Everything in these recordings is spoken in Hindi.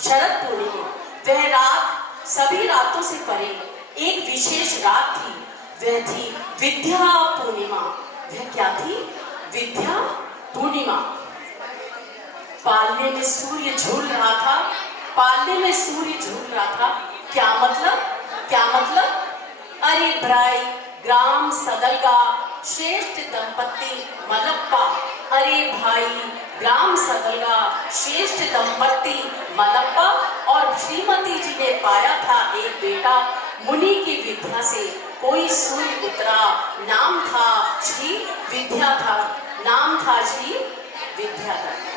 शरद पूर्णिमा, वह रात सभी रातों से परे एक विशेष रात थी। वह थी विद्या पूर्णिमा। वह क्या थी? विद्या पूर्णिमा। पालने में सूर्य झूल रहा था। पालने में सूर्य झूल रहा था। क्या मतलब? क्या मतलब? अरे ब्राई ग्राम सदलगा श्रेष्ठ दंपत्ति मलप्पा। अरे भाई ग्राम सदलगा श्रेष्ठ दंपत्ति मलप्पा और श्रीमती जी ने पाया था एक बेटा। मुनि की विद्या से कोई सूर्य उतरा। नाम था श्री विद्याधर। नाम था श्री विद्याधर।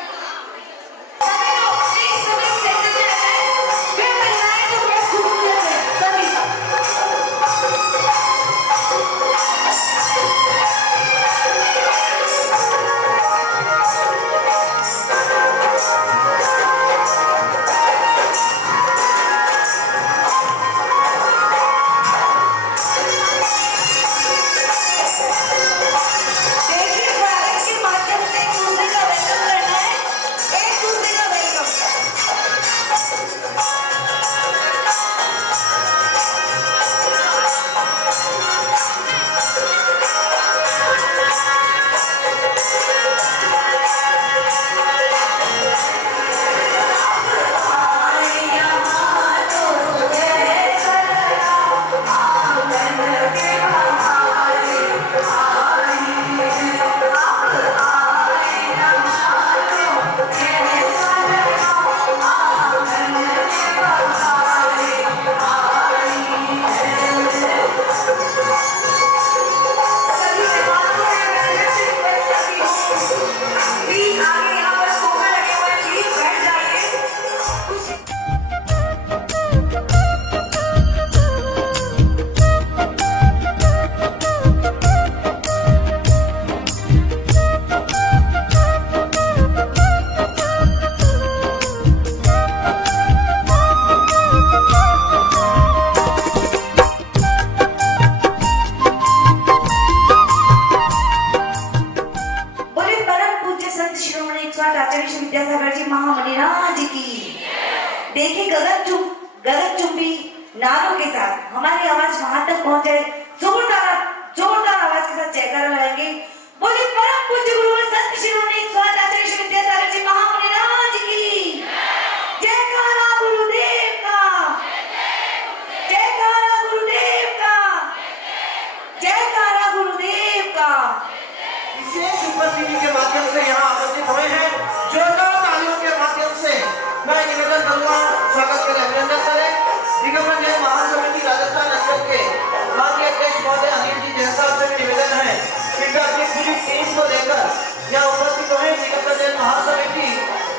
देखिए गगनचुंबी नारों के साथ हमारी आवाज वहां तक पहुंच जाए, जोरदार आवाज के साथ जयकारा लगाएंगे। बोले परम पूज्य गुरु संत शिरोमणि स्वामी आचार्य श्री विद्यासागर जी महामुनि राज की जयकारा। गुरुदेव का जयकारा। गुरुदेव का जयकारा। गुरुदेव का विशेष उपस्थिति के माध्यम से यहाँ आमंत्रित हुए हैं। जोरदार तालियों के माध्यम से मैं निवेदन करूंगा, स्वागत करें, अभिनंदन करें। दिगंबर जैन महासमिति राजस्थान अंचल के माननीय अध्यक्ष महोदय अनिल जी जैन साहब से निवेदन है कि वे अपनी पूरी टीम को लेकर यहाँ उपस्थित हुए। दिगंबर जैन महासमिति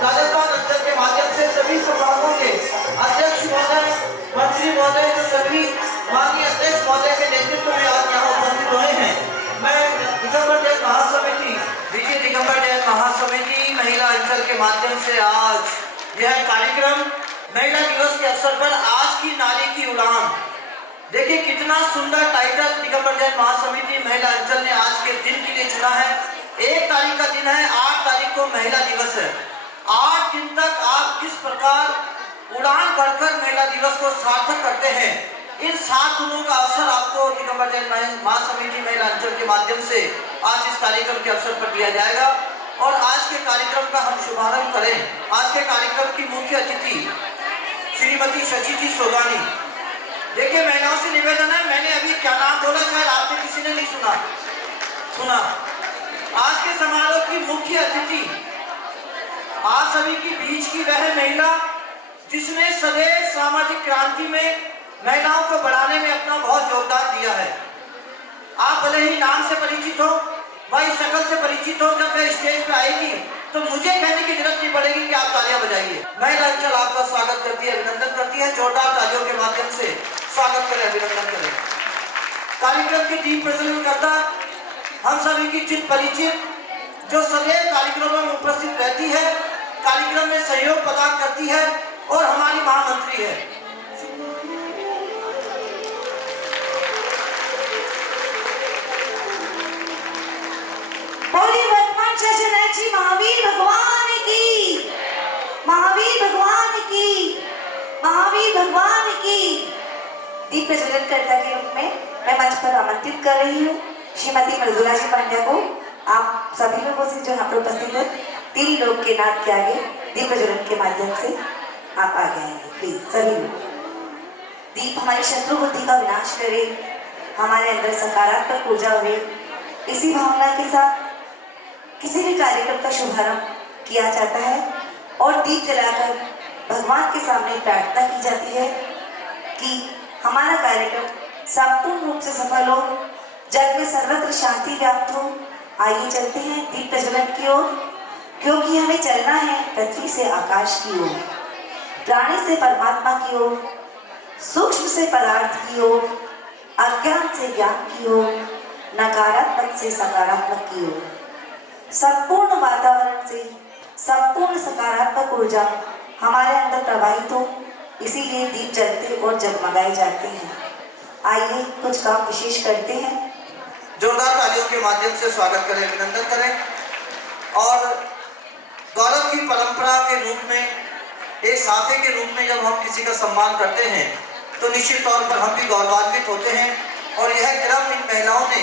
राजस्थान अंचल के माध्यम से सभी संभागों के अध्यक्ष महोदय, मंत्री महोदय, जो सभी माननीय अध्यक्ष महोदय के नेतृत्व में आज यहाँ उपस्थित हुए हैं। मैं दिगंबर जैन महासमिति, विजय दिगंबर जैन महासमिति महिला अंचल के माध्यम से आज यह कार्यक्रम महिला दिवस के अवसर पर आज की नारी की उड़ान, देखिए कितना सुंदर टाइटल दिगंबर जैन महासमिति महिला अंचल ने आज के दिन के लिए चुना है। 1 तारीख का दिन है, 8 तारीख को महिला दिवस है। 8 दिन तक आप किस प्रकार उड़ान भरकर महिला दिवस को सार्थक करते हैं, इन 7 दिनों का अवसर आपको दिगंबर जैन महासमिति महिला अंचल के माध्यम से आज इस कार्यक्रम के अवसर पर दिया जाएगा। और आज के कार्यक्रम का हम शुभारंभ करें। आज के कार्यक्रम की मुख्य अतिथि श्रीमती शशि जी सोगानी। देखिए महिलाओं से निवेदन है, मैंने अभी क्या नाम बोला शायद आपने किसी ने नहीं सुना। आज के समारोह की मुख्य अतिथि आप सभी की बीच की वह महिला जिसने सदैव सामाजिक क्रांति में महिलाओं को बढ़ाने में अपना बहुत योगदान दिया है। आप भले ही नाम से परिचित हो, भाई शक्ल से परिचित हो, जब मैं स्टेज पे आएगी तो मुझे कहने की जरूरत नहीं पड़ेगी कि आप तालियां बजाइए। महिला अंचल आपका स्वागत करती है, अभिनंदन करती है। जोरदार तालियों के माध्यम से स्वागत करें, अभिनंदन करें। कार्यक्रम की टीम प्रज्वलन करता हम सभी की चित परिचित, जो सदैव कार्यक्रमों में उपस्थित रहती है, कार्यक्रम में सहयोग प्रदान करती है और हमारी महामंत्री है। बोली वर्तमान शासन महावीर भगवान की, महावीर भगवान की। दीप प्रज्वलन कर्ता के रूप में मैं मंच पर आमंत्रित कर रही हूँ श्रीमती मृदुला जी पांड्या को। आप सभी लोगों से जो यहाँ पर उपस्थित है 3 लोग के नाम के आगे दीप प्रज्वलन के माध्यम से आप आगे आएंगे। प्लीज सभी लोग। दीप हमारी शत्रु बुद्धि का विनाश करे, हमारे अंदर सकारात्मक ऊर्जा हो, इसी भावना के साथ किसी भी कार्यक्रम का शुभारंभ किया जाता है और दीप जलाकर भगवान के सामने प्रार्थना की जाती है कि हमारा कार्यक्रम संपूर्ण रूप से सफल हो, जग में सर्वत्र शांति व्याप्त हो। आइए चलते हैं दीप प्रज्वलन की ओर, क्योंकि हमें चलना है पृथ्वी से आकाश की ओर, प्राणी से परमात्मा की ओर, सूक्ष्म से पदार्थ की ओर, अज्ञान से ज्ञान की ओर, नकारात्मक से सकारात्मक की ओर। संपूर्ण वातावरण से संपूर्ण सकारात्मक ऊर्जा हमारे अंदर प्रवाहित हो, इसीलिए दीप जलते और जगमगाए जाते हैं। आइए कुछ काम विशेष करते हैं। जोरदार तालियों के माध्यम से स्वागत करें, अभिनंदन करें। और गौरव की परंपरा के रूप में, एक साथी के रूप में जब हम किसी का सम्मान करते हैं तो निश्चित तौर पर हम भी गौरवान्वित होते हैं। और यह क्रम इन महिलाओं ने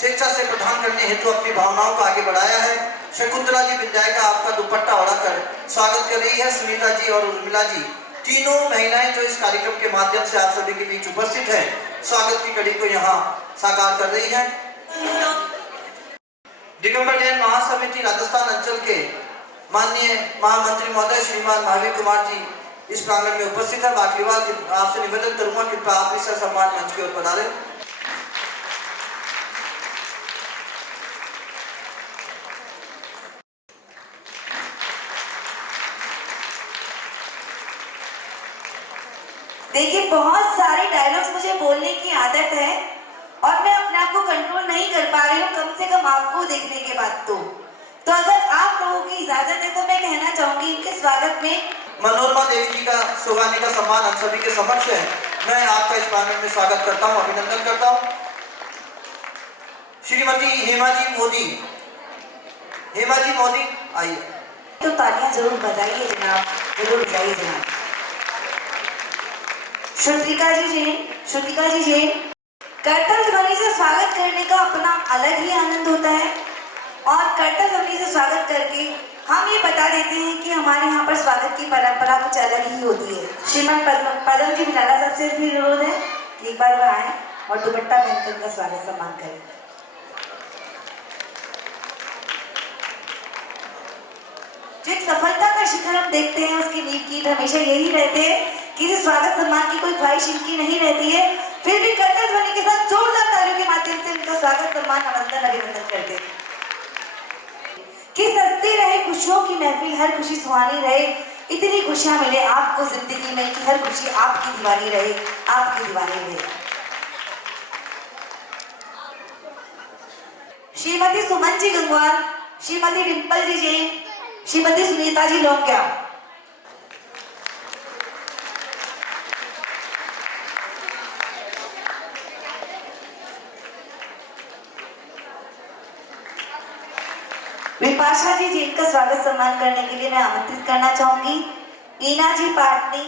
शिक्षा से प्रदान करने हेतु अपनी भावनाओं को आगे बढ़ाया है। शकुंतला जी विद्यायका आपका दुपट्टा ओढ़ाकर स्वागत कर रही है। सुनीता जी और उर्मिला जी, तीनों महिलाएं जो इस कार्यक्रम के माध्यम से आप सभी के बीच उपस्थित हैं, स्वागत की कड़ी को यहाँ साकार कर रही है। दिगंबर जैन महासमिति राजस्थान अंचल के माननीय महामंत्री महोदय श्रीमान महावीर कुमार जी इस प्रांगण में उपस्थित है। बाकी बात आपसे निवेदन करूंगा कृपया आप इस सम्मान मंच की ओर पधारें। देखिए, बहुत सारे डायलॉग्स मुझे बोलने की आदत है और मैं अपने आप को कंट्रोल नहीं कर पा रही हूँ, कम से कम आपको देखने के बाद तो अगर आप लोगों की इजाजत है तो मैं कहना चाहूंगी इनके स्वागत में मनोरमा देवी जी का सुगानी का सम्मान हम सभी के समक्ष है। मैं आपका इस प्रांगण में स्वागत करता हूँ, अभिनंदन करता हूँ। श्रीमती हेमा जी मोदी, हेमा जी मोदी आइए। तो तालियां जरूर बजाइए जनाब, जरूर बजाइए जनाब। श्रुतिका जी जैन, श्रुतिका जी जैन। कर्तव्य ध्वनि से स्वागत करने का अपना अलग ही आनंद होता है और कर्तव्य ध्वनि से स्वागत करके हम ये बता देते हैं कि हमारे यहाँ पर स्वागत की परंपरा कुछ अलग ही होती है। श्रीमान पदम जी बिलाला साहब से भी अनुरोध है कि एक बार वह आए और दुपट्टा पहनकर उनका स्वागत सम्मान करें। जिस सफलता का शिखर हम देखते हैं उसकी नींव कीट हमेशा यही रहते हैं कि स्वागत सम्मान की कोई ख्वाहिश इनकी नहीं रहती है, फिर भी कर्तव्य ध्वनि के साथ जोरदार तालियों के माध्यम से उनका स्वागत सम्मान नमस्कार अभिनंदन करते हैं। कि सस्ती रहे खुशियों की महफिल, हर खुशी सुहानी रहे, इतनी खुशियां मिले आपको जिंदगी में कि हर खुशी आपकी दीवानी रहे, आपकी दीवानी रहे। श्रीमती सुमन जी गंगवार, श्रीमती डिम्पल जी जैन, श्रीमती सुनीता जी लोंग्या। विपाशा जी जैन का स्वागत सम्मान करने के लिए मैं आमंत्रित करना चाहूंगी। ईना जी पाटनी,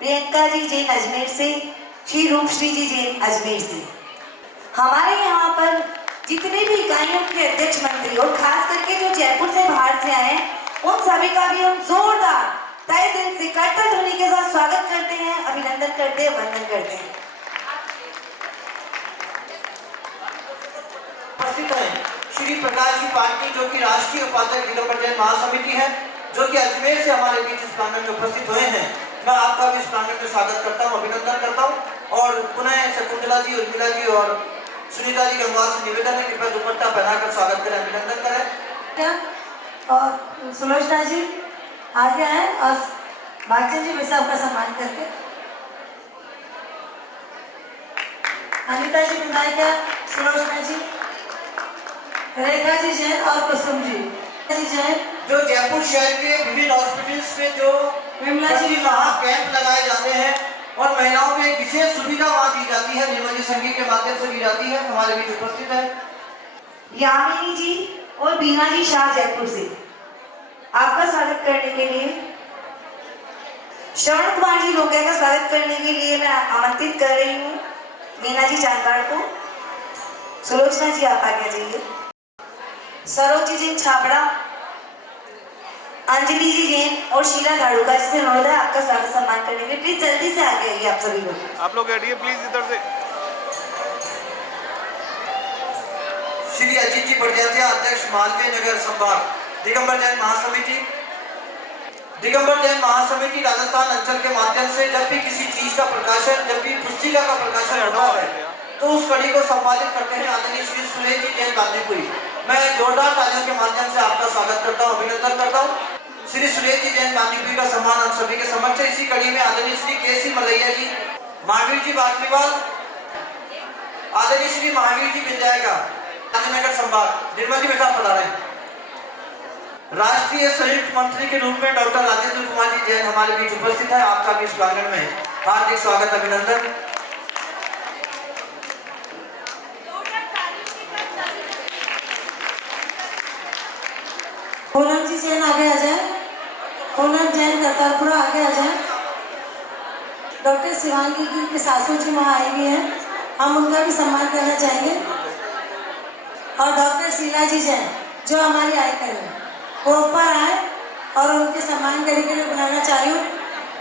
प्रियंका जी जैन अजमेर से, श्री रूपश्री जी जैन अजमेर से। हमारे यहाँ पर जितने भी इकाइयों के अध्यक्ष मंत्री और खास करके जो जयपुर से बाहर से आए हैं, उन सभी का भी हम जोरदार तहे दिल से कर्तव्य ध्वनि के साथ स्वागत करते हैं, अभिनंदन करते हैं, वंदन करते हैं। उपस्थित हैं श्री प्रकाश जी पाटनी जो कि राष्ट्रीय उपाध्यक्ष दिगंबर जैन महासमिति है, जो कि अजमेर से हमारे बीच इस प्रांगण में उपस्थित हुए हैं। मैं आपका भी इस प्रांगण में स्वागत करता हूँ, अभिनंदन करता हूँ। और पुनः शकुंतला जी, उर्मिला जी और सुनीता जी गंगवार से निवेदन है कृपया दुपट्टा पहनाकर स्वागत करें, अभिनंदन करें। और सुलोचना जी आगे आए और भागचंद जी साहब का सम्मान करके। अनिता जी विधायिका, सुलोचना जी, रेखा जी जैन और कुसुम जी जैन, जो जयपुर शहर के विभिन्न हॉस्पिटल्स में जो विमला जी वहाँ कैंप लगाए जाते हैं और महिलाओं को एक विशेष सुविधा वहाँ दी जाती है, निर्मल जी संगीत के माध्यम से दी जाती है, हमारे बीच उपस्थित है। यामिनी जी और बीना जी शाह जयपुर से, आपका स्वागत करने के लिए श्रवण कुमार जी लोहिया का स्वागत करने के लिए मैं आमंत्रित कर रही हूँ मीना जी चांदवाड़ को। सुलोचना जी आप आगे आ जाइए। सरोजी जी छाबड़ा, अंजलि जी जैन और शीला धाड़ुका जी से अनुरोध है आपका स्वागत सम्मान करने के लिए। प्लीज जल्दी से आगे आइए आप सभी लोग। आप लोग बैठिए प्लीज इधर से। श्री अजीत जी बड़जात्या, अध्यक्ष मालवीय नगर संभाग दिगंबर जैन महासमिति। दिगंबर जैन महासमिति राजस्थान अंचल के माध्यम से जब भी किसी चीज का प्रकाशन, जब भी पुस्तिका का प्रकाशन होता है तो उस कड़ी को संपादित करते हैं आदरणीय श्री सुरेश जी जैन बांदीपुरी। मैं जोरदार तालियों के माध्यम से आपका स्वागत करता हूँ, अभिनंदन करता हूँ। श्री सुरेश जी जैन बांदीपुरी का सम्मान हम सभी के समक्ष है। इसी कड़ी में आदरणीय श्री केसी मलैया जी, महावीर जी बाटलीवाल, आदरणीय श्री महावीर जी विद्यायका नगर संभाग निर्मल जी बेटा पढ़ा रहे हैं। राष्ट्रीय संयुक्त मंत्री के रूप में डॉक्टर राजेंद्र कुमार जी जैन हमारे बीच उपस्थित है। आपका भी इस प्रांगण में हार्दिक स्वागत, अभिनंदन। पूनम जी जैन आगे आ जाए। पूनम जैन करतारपुरा आगे आ जाए। डॉक्टर शिवांगी गिर की सासू जी वहाँ आई हुई हैं, हम उनका भी सम्मान करना चाहेंगे। और डॉक्टर शीला जी जैन जो हमारी आइकन है वो ऊपर आए और उनके सम्मान करने के लिए बुलाना चाह रही हूँ।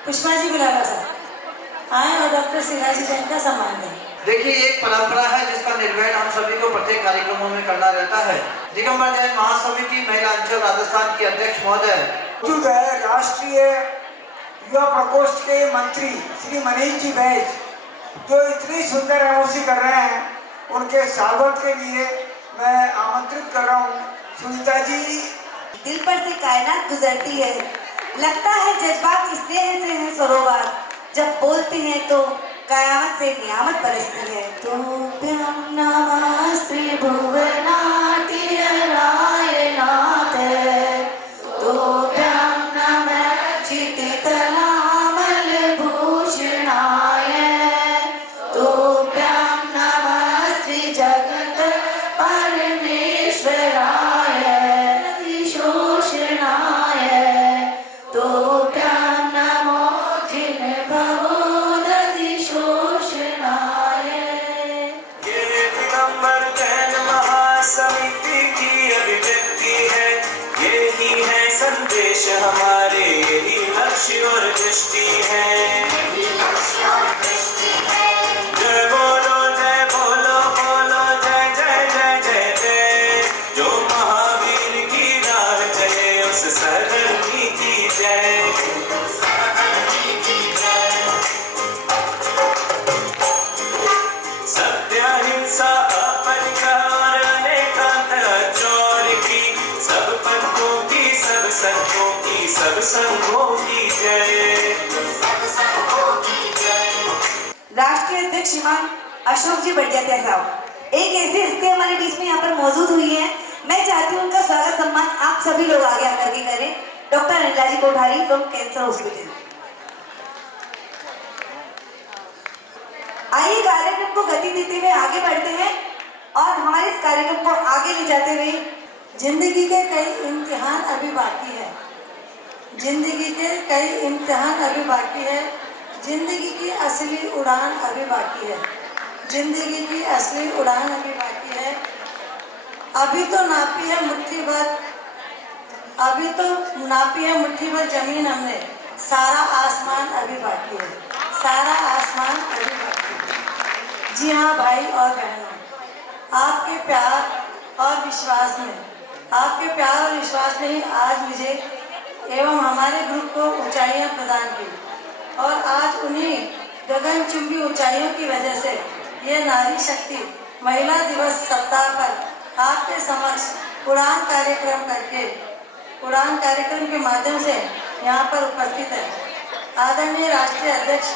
पुष्पा जी बुलावा साहब आए और डॉक्टर शीला जी जैन का सम्मान करें। देखिए, एक परंपरा है जिसका निर्वहन हम सभी को प्रत्येक कार्यक्रमों में करना रहता है। दिगंबर जैन महासमिति महिला अंचल राजस्थान की अध्यक्ष महोदय मौजूद है राष्ट्रीय युवा प्रकोष्ठ के मंत्री श्री मनीष जी बैज, जो इतनी सुंदर एमओसी कर रहे हैं, उनके स्वागत के लिए मैं आमंत्रित कर रहा हूँ सुनीता जी। दिल पर से कायनात गुजरती है, लगता है जज्बात स्नेह से है सरोवर, जब बोलते हैं तो कयामत से नियामत बरसती है। तुभ्यं नमः श्री भुवनाति नारायणाय, तुभ्यं नमः चित्तलामल भूषणाय, तुभ्यं नमः श्री जगत परमेश्वराय शोषणाय, तुभ्यं नमो जिन भवोदधि शोषणाय। ये दिगंबर जैन महासमिति की अभिव्यक्ति है, यही है संदेश हमारे, यही लक्ष्य और दृष्टि है। जय बोलो जय बोलो बोलो जय जय जय जय जय, जो महावीर की राह चले उस सरनी की जय। सत्य अहिंसा अपरिग्रह और अनेकांत चौर की, सब पंथों की सब संघों की सब संघों की जय। राष्ट्रीय अध्यक्ष श्रीमान अशोक जी बड़जात्या साहब एक ऐसी हस्ती हमारे बीच में यहाँ पर मौजूद हुई है। मैं चाहती हूँ उनका स्वागत सम्मान आप सभी लोग आगे आकर के करें। Doctor Anila ji Kothari from cancer hospital. आइए कार्यक्रम को गति देते हुए आगे बढ़ते हैं और हमारे इस कार्यक्रम को आगे ले जाते हुए जिंदगी के कई इम्तिहान अभी बाकी है, जिंदगी के कई इम्तिहान अभी बाकी है, जिंदगी की असली उड़ान अभी बाकी है, जिंदगी की असली उड़ान अभी बाकी है। अभी तो नापी है मुट्ठी भर, अभी तो नापी है मुट्ठी भर जमीन हमने, सारा आसमान अभी बाकी है, सारा आसमान अभी बाकी है। जी हाँ भाई और बहनों, आपके प्यार और विश्वास में, आपके प्यार और विश्वास ने ही आज मुझे एवं हमारे ग्रुप को ऊंचाइयां प्रदान की और आज उन्हीं गगनचुंबी ऊंचाइयों की वजह से ये नारी शक्ति महिला दिवस सप्ताह पर आपके समक्ष उड़ान कार्यक्रम करके, उड़ान कार्यक्रम के माध्यम से यहाँ पर उपस्थित है। आदरणीय राष्ट्रीय अध्यक्ष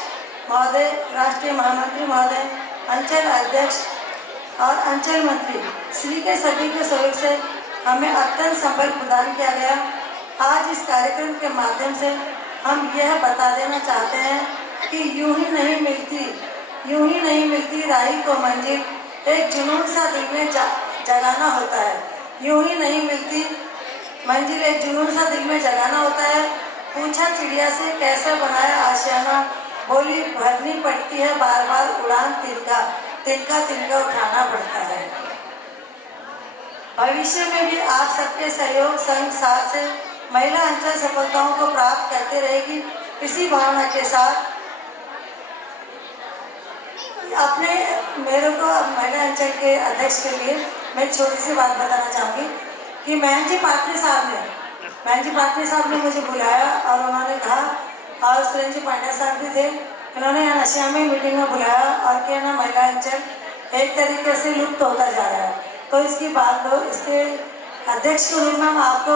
महोदय, राष्ट्रीय महामंत्री महोदय, अंचल अध्यक्ष और अंचल मंत्री श्री के सभी के सहयोग से हमें अत्यंत संपर्क प्रदान किया गया। आज इस कार्यक्रम के माध्यम से हम यह बता देना चाहते हैं कि यूं ही नहीं मिलती राही को मंजिल, एक जुनून सा दिल में जगाना होता है। यूं ही नहीं मिलती मंजिल, एक जुनून सा दिल में जगाना होता है। पूछा चिड़िया से कैसे बनाया आशियाना, बोली भरनी पड़ती है बार बार उड़ान, तिनका तिनका तिनका उठाना पड़ता है। भविष्य में भी आप सबके सहयोग संग साथ से महिला अंचल सफलताओं को प्राप्त करते रहेगी। इसी भावना के साथ अपने मेरे को महिला अंचल के अध्यक्ष के लिए मैं छोटी सी बात बताना चाहूँगी कि महन जी पाटनी साहब ने मुझे बुलाया और उन्होंने कहा, और सुरेंद्र जी पांड्या साहब भी थे, उन्होंने यहाँ नशिया में मीटिंग में बुलाया और क्या ना महिला अंचल एक तरीके से लुप्त होता जा रहा है, तो इसकी बात लो, इसके अध्यक्ष के रूप में हम आपको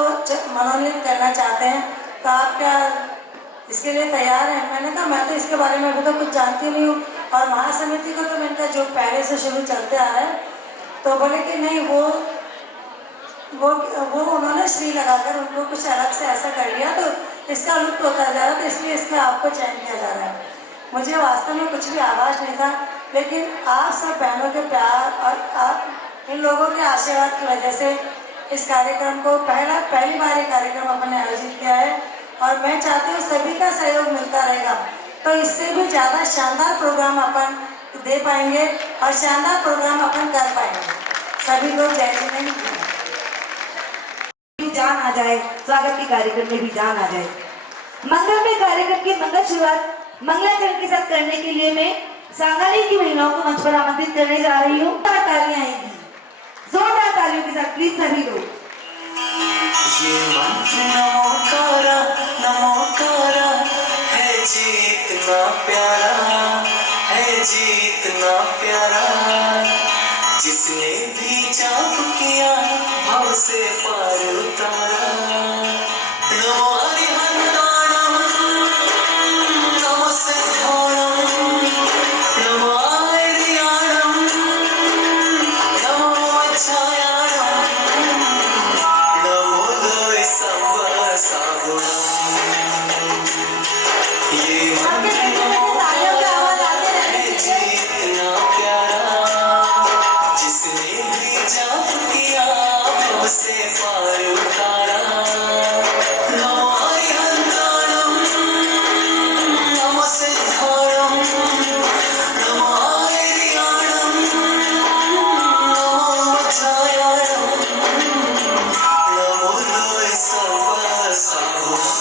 मनोनीत करना चाहते हैं, तो आप क्या इसके लिए तैयार हैं? मैंने कहा मैं तो इसके बारे में अभी तो कुछ जानती नहीं हूँ, और महासमिति को तो मैंने जो पहले से शुरू चलते आ रहा है, तो बोले कि नहीं वो उन्होंने श्री लगाकर उनको कुछ अलग से ऐसा कर लिया, तो इसका लुप्त होता जा रहा, तो इसलिए इसमें आपको चयन किया जा रहा है। मुझे वास्तव में कुछ भी आभास नहीं था, लेकिन आप सब बहनों के प्यार और आप इन लोगों के आशीर्वाद की वजह से इस कार्यक्रम को पहली बार ये कार्यक्रम अपन ने आयोजित किया है, और मैं चाहती हूँ सभी का सहयोग मिलता रहेगा तो इससे भी ज़्यादा शानदार प्रोग्राम अपन दे पाएंगे और शानदार प्रोग्राम अपन कर पाएंगे। सभी लोग जय जिनेंद्र भी जान आ जाए, स्वागत के कार्यक्रम में भी जान आ जाए। मंगलमय कार्यक्रम की मंगल शुरुआत मंगलाचरण के साथ करने के लिए मैं सांगानेर की महिलाओं को मंच पर आमंत्रित करने जा रही हूँ। तालियां आएंगी, जोरदार तालियों के साथ प्लीज सभी लोग। ये मंत्र नमो तारा है जीतना प्यारा, है जीतना प्यारा, जिसने भी जाप किया भव से पार उतारा। नमो हरिहंताणम, नमो सिद्धाणम, नमो आर्याणम, नमो वज्रायाणम, नमो द्वै सव सागुणम। ये मंत्र नमो तारा है जीतना प्यारा, जिसने भी जाप किया भव से पार उतारा। नमो हरिहंताणम, नमो सिद्धाणम, नमो आर्याणम, नमो वज्रायाणम, नमो द्वै सव सागुणम।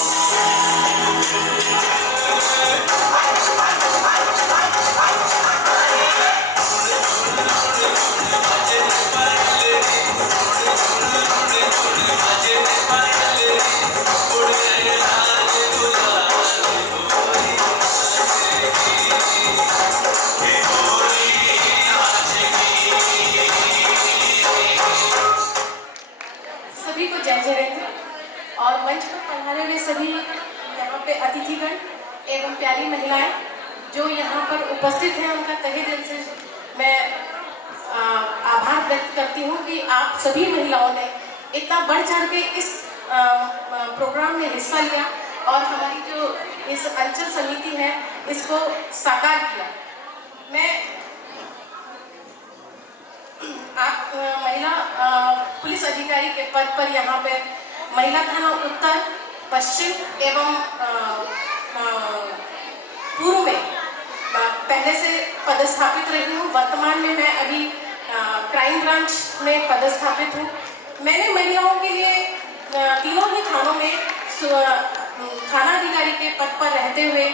सभी को जय जयंती और मंच पर पधारे हुए सभी यहाँ पे अतिथिगण एवं प्यारी महिलाएं जो यहाँ पर उपस्थित हैं, उनका तहे दिल से मैं आभार व्यक्त करती हूँ कि आप सभी महिलाओं ने इतना बढ़ चढ़ के इस प्रोग्राम में हिस्सा लिया और हमारी जो इस अंचल समिति है इसको साकार किया। मैं आप महिला पुलिस अधिकारी के पद पर यहाँ पे महिला थाना उत्तर, पश्चिम एवं पूर्व में पहले से पदस्थापित रही हूँ। वर्तमान में मैं अभी क्राइम ब्रांच में पदस्थापित हूँ। मैंने महिलाओं के लिए तीनों ही थानों में थाना अधिकारी के पद पर रहते हुए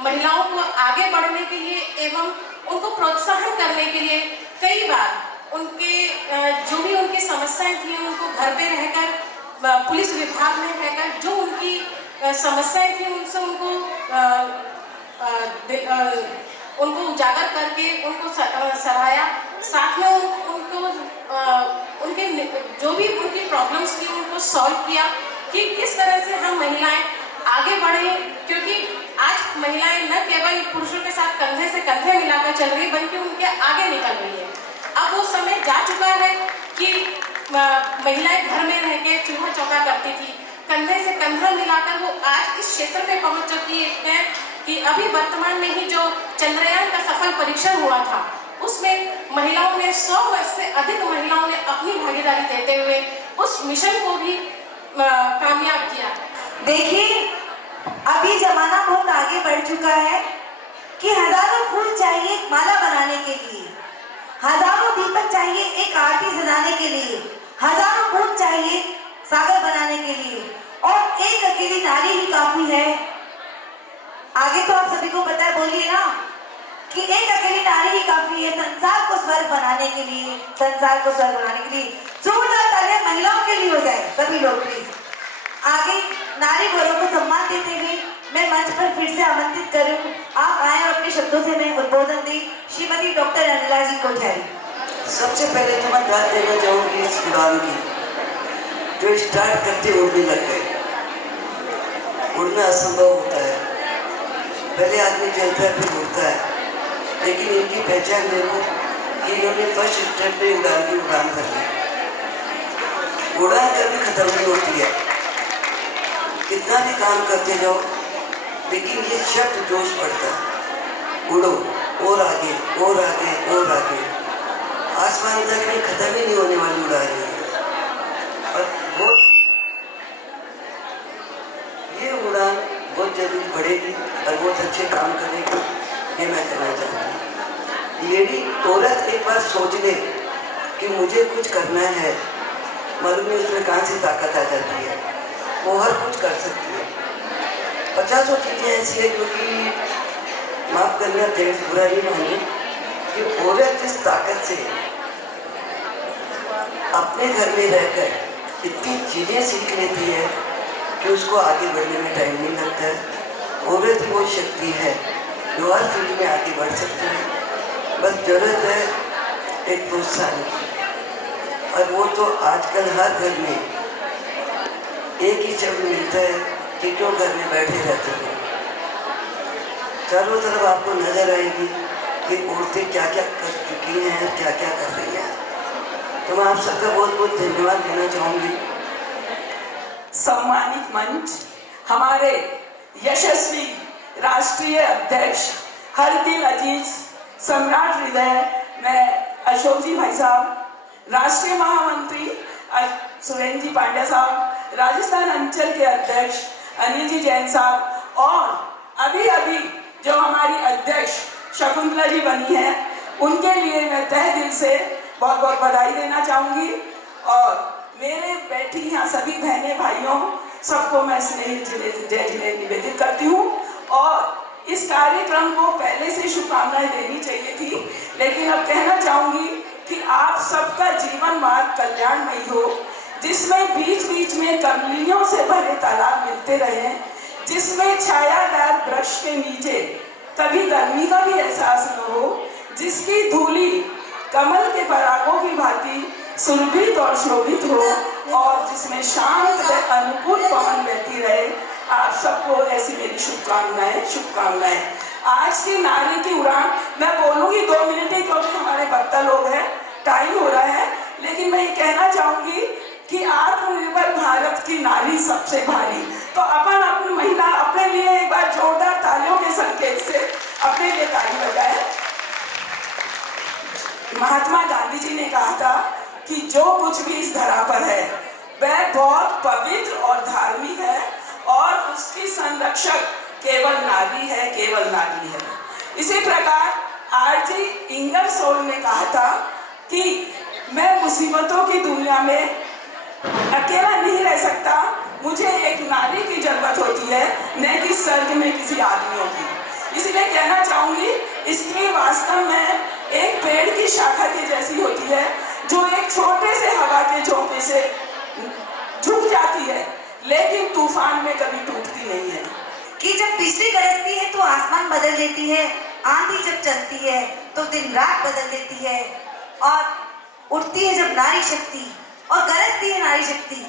महिलाओं को आगे बढ़ने के लिए एवं उनको प्रोत्साहन करने के लिए कई बार उनके जो भी उनकी समस्याएं थी उनको घर पे रहकर पुलिस विभाग में रहकर जो उनकी समस्याएं थी उनसे उनको उजागर करके उनको सराहाया। साथ में उनको उनके जो भी उनकी प्रॉब्लम्स थी उनको सॉल्व किया कि किस तरह से हम महिलाएं आगे बढ़ें, क्योंकि आज महिलाएं न केवल पुरुषों के साथ कंधे से कंधे मिलाकर चल रही बल्कि उनके आगे निकल रही है। अब वो समय जा चुका है कि महिलाएं घर में रह के चूल्हा चौका करती थी, कंधे से कंधा मिलाकर वो आज इस क्षेत्र में पहुंच चुकी है कि अभी वर्तमान में ही जो चंद्रयान का सफल परीक्षण हुआ था उसमें महिलाओं ने 100 वर्ष से अधिक महिलाओं ने अपनी भागीदारी देते हुए उस मिशन को भी कामयाब किया। देखिए अभी जमाना बहुत आगे बढ़ चुका है कि हजारों फूल चाहिए एक माला बनाने के लिए, हजारों दीपक चाहिए एक आरती सजाने के लिए, हजारों बूंद चाहिए सागर बनाने के लिए, और एक अकेली नारी ही काफी है। आगे तो आप सभी को पता है, बोलिए ना, कि एक अकेली नारी ही काफी है संसार को स्वर्ग बनाने के लिए, संसार को स्वर्ग बनाने के लिए। जोरदार तालियां महिलाओं के लिए हो जाए सभी लोग प्लीज। आगे नारी गौरव को सम्मान देते हुए मैं मंच पर फिर से आमंत्रित करूं, आप आए और अपने शब्दों से मैं उद्बोधन दी श्रीमती डॉक्टर अनिला जी कोठारी। सबसे पहले तो मैं दाद देना चाहूँगी इस उड़ान की, जो स्टार्ट करते उड़ने लग गए। उड़ना असंभव होता है, पहले आदमी चलता है फिर उड़ता है, लेकिन इनकी पहचान देखो कि इन्होंने फर्स्ट स्टेप में उड़ान की उड़ान कर ली। उड़ान कभी खत्म नहीं होती है, कितना भी काम करते जाओ, लेकिन ये शब्द जोश पड़ता है, उड़ो और आगे और आगे और आगे, आसमान तक में खत्म ही नहीं होने वाली उड़ान है। और बहुत ये उड़ान बहुत जल्दी बढ़ेगी और बहुत अच्छे काम करेगी, ये मैं कहना चाहता हूँ। मेरी औरत एक बार सोच ले कि मुझे कुछ करना है, मालूम नहीं उसमें कहाँ से ताकत आ जाती है, वो हर कुछ कर सकती है। 50 चीज़ें ऐसी है जो कि माफ़ करना देश बुरा नहीं माने कि औरत जिस ताकत से अपने घर में रहकर इतनी चीज़ें सीख लेती है कि उसको आगे बढ़ने में टाइम नहीं लगता है। औरत ही वो शक्ति है जो हर फील्ड में आगे बढ़ सकती है, बस जरूरत है एक प्रोत्साहन की। और वो तो आजकल हर घर में एक ही शब्द मिलता है कि क्यों घर में बैठे रहते हो। चारों तरफ आपको नजर आएगी कि औरतें क्या क्या कर चुकी हैं, क्या क्या कर रही हैं। तो मैं आप सबका बहुत बहुत धन्यवाद देना चाहूँगी। सम्मानित मंच, हमारे यशस्वी राष्ट्रीय अध्यक्ष हर दिल अजीज सम्राट हृदय में अशोक जी भाई साहब, राष्ट्रीय महामंत्री सुरेंद्र जी पांड्या साहब, राजस्थान अंचल के अध्यक्ष अनिल जी जैन साहब, और अभी अभी जो हमारी अध्यक्ष शकुंतला जी बनी है, उनके लिए मैं तहे दिल से बहुत बहुत बधाई देना चाहूँगी। और मेरे बैठी यहाँ सभी बहनें भाइयों सबको मैं स्नेह जय जिनेह निवेदित करती हूँ। और इस कार्यक्रम को पहले से शुभकामनाएं देनी चाहिए थी, लेकिन अब कहना चाहूँगी कि आप सबका जीवन मार्ग कल्याणमयी हो, जिसमें बीच बीच में कमलियों से भरे तालाब मिलते रहे, जिसमें छायादार वृक्ष के नीचे कभी गर्मी का भी एहसास न हो, जिसकी धूली कमल के परागों की भांति सुरभित और शोभित हो, और जिसमें शांत व अनुकूल पवन बहती रहे। आप सबको ऐसी मेरी शुभकामनाएं। आज की नारी की उड़ान मैं बोलूंगी 2 मिनट ही, क्योंकि हमारे वक्ता लोग हैं, टाइम हो रहा है, लेकिन मैं ये कहना चाहूंगी कि आत्मनिर्भर भारत की नारी सबसे भारी। तो अपन अपनी महिला अपने लिए एक बार जोरदार तालियों के संकेत से अपने लिए ताली बजाए। महात्मा गांधी जी ने कहा था कि जो कुछ भी इस धरा पर है वह बहुत पवित्र और धार्मिक है, और उसकी संरक्षक केवल नारी है, केवल नारी है। इसी प्रकार आरजी इंगरसोल ने कहा था कि मैं मुसीबतों की दुनिया में अकेला नहीं रह सकता, मुझे एक नारी की जरूरत होती है, न कि स्वर्ग में किसी आदमियों की। इसलिए कहना चाहूंगी, स्त्री वास्तव में एक पेड़ की शाखा की जैसी होती है, जो एक छोटे से हवा के झोंके से झुक जाती है, लेकिन तूफान में कभी टूटती नहीं है। कि जब बिजली गरजती है तो आसमान बदल देती है, आंधी जब चलती है तो दिन रात बदल देती है, और उठती है जब नारी शक्ति और गरजती है नारी शक्ति।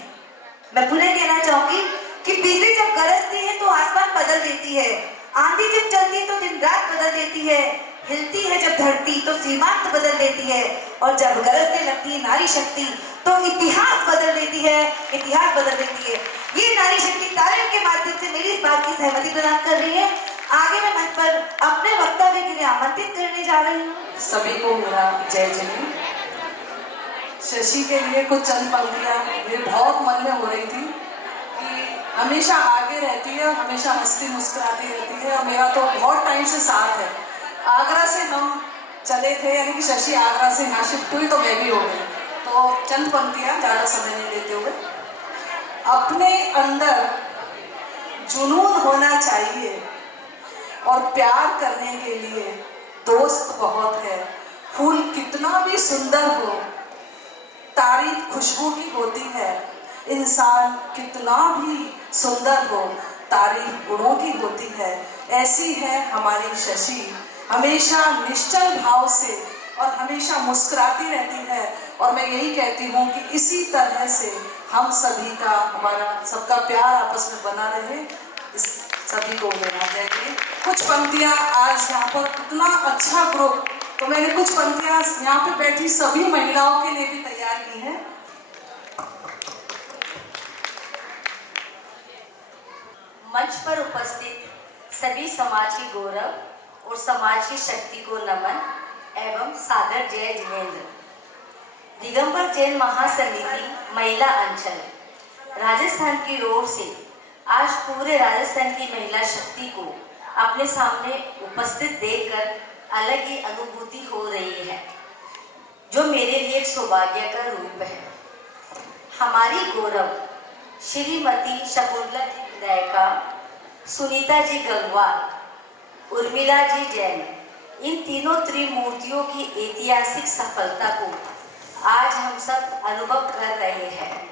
मैं पुनः कहना चाहूंगी कि बिजली जब गरजती है तो आसमान बदल देती है, आंधी जब चलती है तो दिन रात बदल देती है, हिलती है जब धरती तो सीमांत बदल देती है, और जब गरजने लगती है नारी शक्ति तो इतिहास बदल देती है, इतिहास बदल देती है। ये नारी शक्ति तालियों के माध्यम से मेरी इस बात की सहमति प्रदान कर रही है। आगे मैं मंच पर अपने वक्तव्य के लिए आमंत्रित करने जा रही हूँ। सभी को मेरा जय जिनेह। शशि के लिए कुछ चंद पंक्तियाँ मेरे बहुत मन में हो रही थी कि हमेशा आगे रहती है और हमेशा हंसती मुस्कुराती रहती है और मेरा तो बहुत टाइम से साथ है। आगरा से हम चले थे, यानी कि शशि आगरा से यहाँ शिफ्ट हुई तो मैं भी हो गई। तो चंद पंक्तियाँ, ज़्यादा समय नहीं लेते हुए। अपने अंदर जुनून होना चाहिए और प्यार करने के लिए दोस्त बहुत है। फूल कितना भी सुंदर हो, तारीफ खुशबू की होती है। इंसान कितना भी सुंदर हो, तारीफ गुणों की होती है। ऐसी है हमारी शशि, हमेशा निश्चल भाव से और हमेशा मुस्कुराती रहती है। और मैं यही कहती हूँ कि इसी तरह से हम सभी का, हमारा सबका प्यार आपस में बना रहे, इस सभी को लेना चाहिए। कुछ पंक्तियाँ आज यहाँ पर इतना अच्छा ग्रुप, तो मैंने कुछ पंक्तियाँ यहाँ पे बैठी सभी महिलाओं के लिए भी तैयार की हैं। मंच पर उपस्थित सभी समाज के गौरव और समाज की शक्ति को नमन एवं सादर जय जिनेन्द्र। दिगंबर जैन महासमिति महिला अंचल राजस्थान की ओर से आज पूरे राजस्थान की महिला शक्ति को अपने सामने उपस्थित देखकर अलग ही अनुभूति हो रही है, जो मेरे लिए एक सौभाग्य का रूप है। हमारी गौरव श्रीमती शकुंतला जी गायका, सुनीता जी गंगवार, उर्मिला जी जैन, इन तीनों त्रिमूर्तियों की ऐतिहासिक सफलता को आज हम सब अनुभव कर रहे हैं।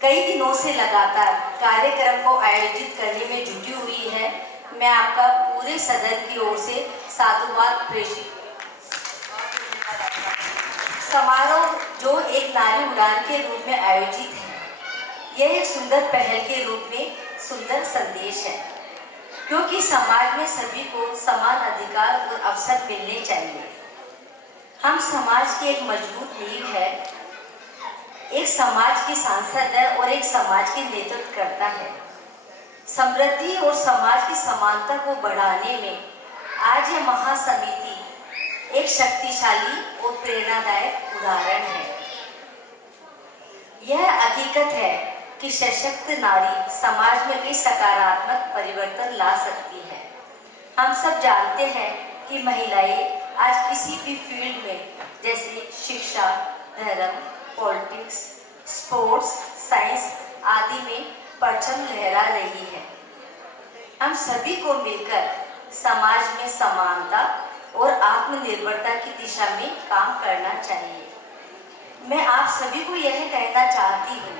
कई दिनों से लगातार कार्यक्रम को आयोजित करने में जुटी हुई है। मैं आपका पूरे सदन की ओर से साधुवाद प्रेषित। समारोह जो एक नारी उड़ान के रूप में आयोजित है, यह एक सुंदर पहल के रूप में सुंदर संदेश है, क्योंकि समाज में सभी को समान अधिकार और अवसर मिलने चाहिए। हम समाज की एक मजबूत नींव है, एक समाज की सांसद है और एक समाज की नेतृत्व करता है। समृद्धि और समाज की समानता को बढ़ाने में आज यह महासमिति एक शक्तिशाली और प्रेरणादायक उदाहरण है। यह हकीकत है कि सशक्त नारी समाज में भी सकारात्मक परिवर्तन ला सकती है। हम सब जानते हैं कि महिलाएं आज किसी भी फील्ड में, जैसे शिक्षा, धर्म, पॉलिटिक्स, स्पोर्ट्स, साइंस आदि में परचम लहरा रही है। हम सभी को मिलकर समाज में समानता और आत्मनिर्भरता की दिशा में काम करना चाहिए। मैं आप सभी को यह कहना चाहती हूँ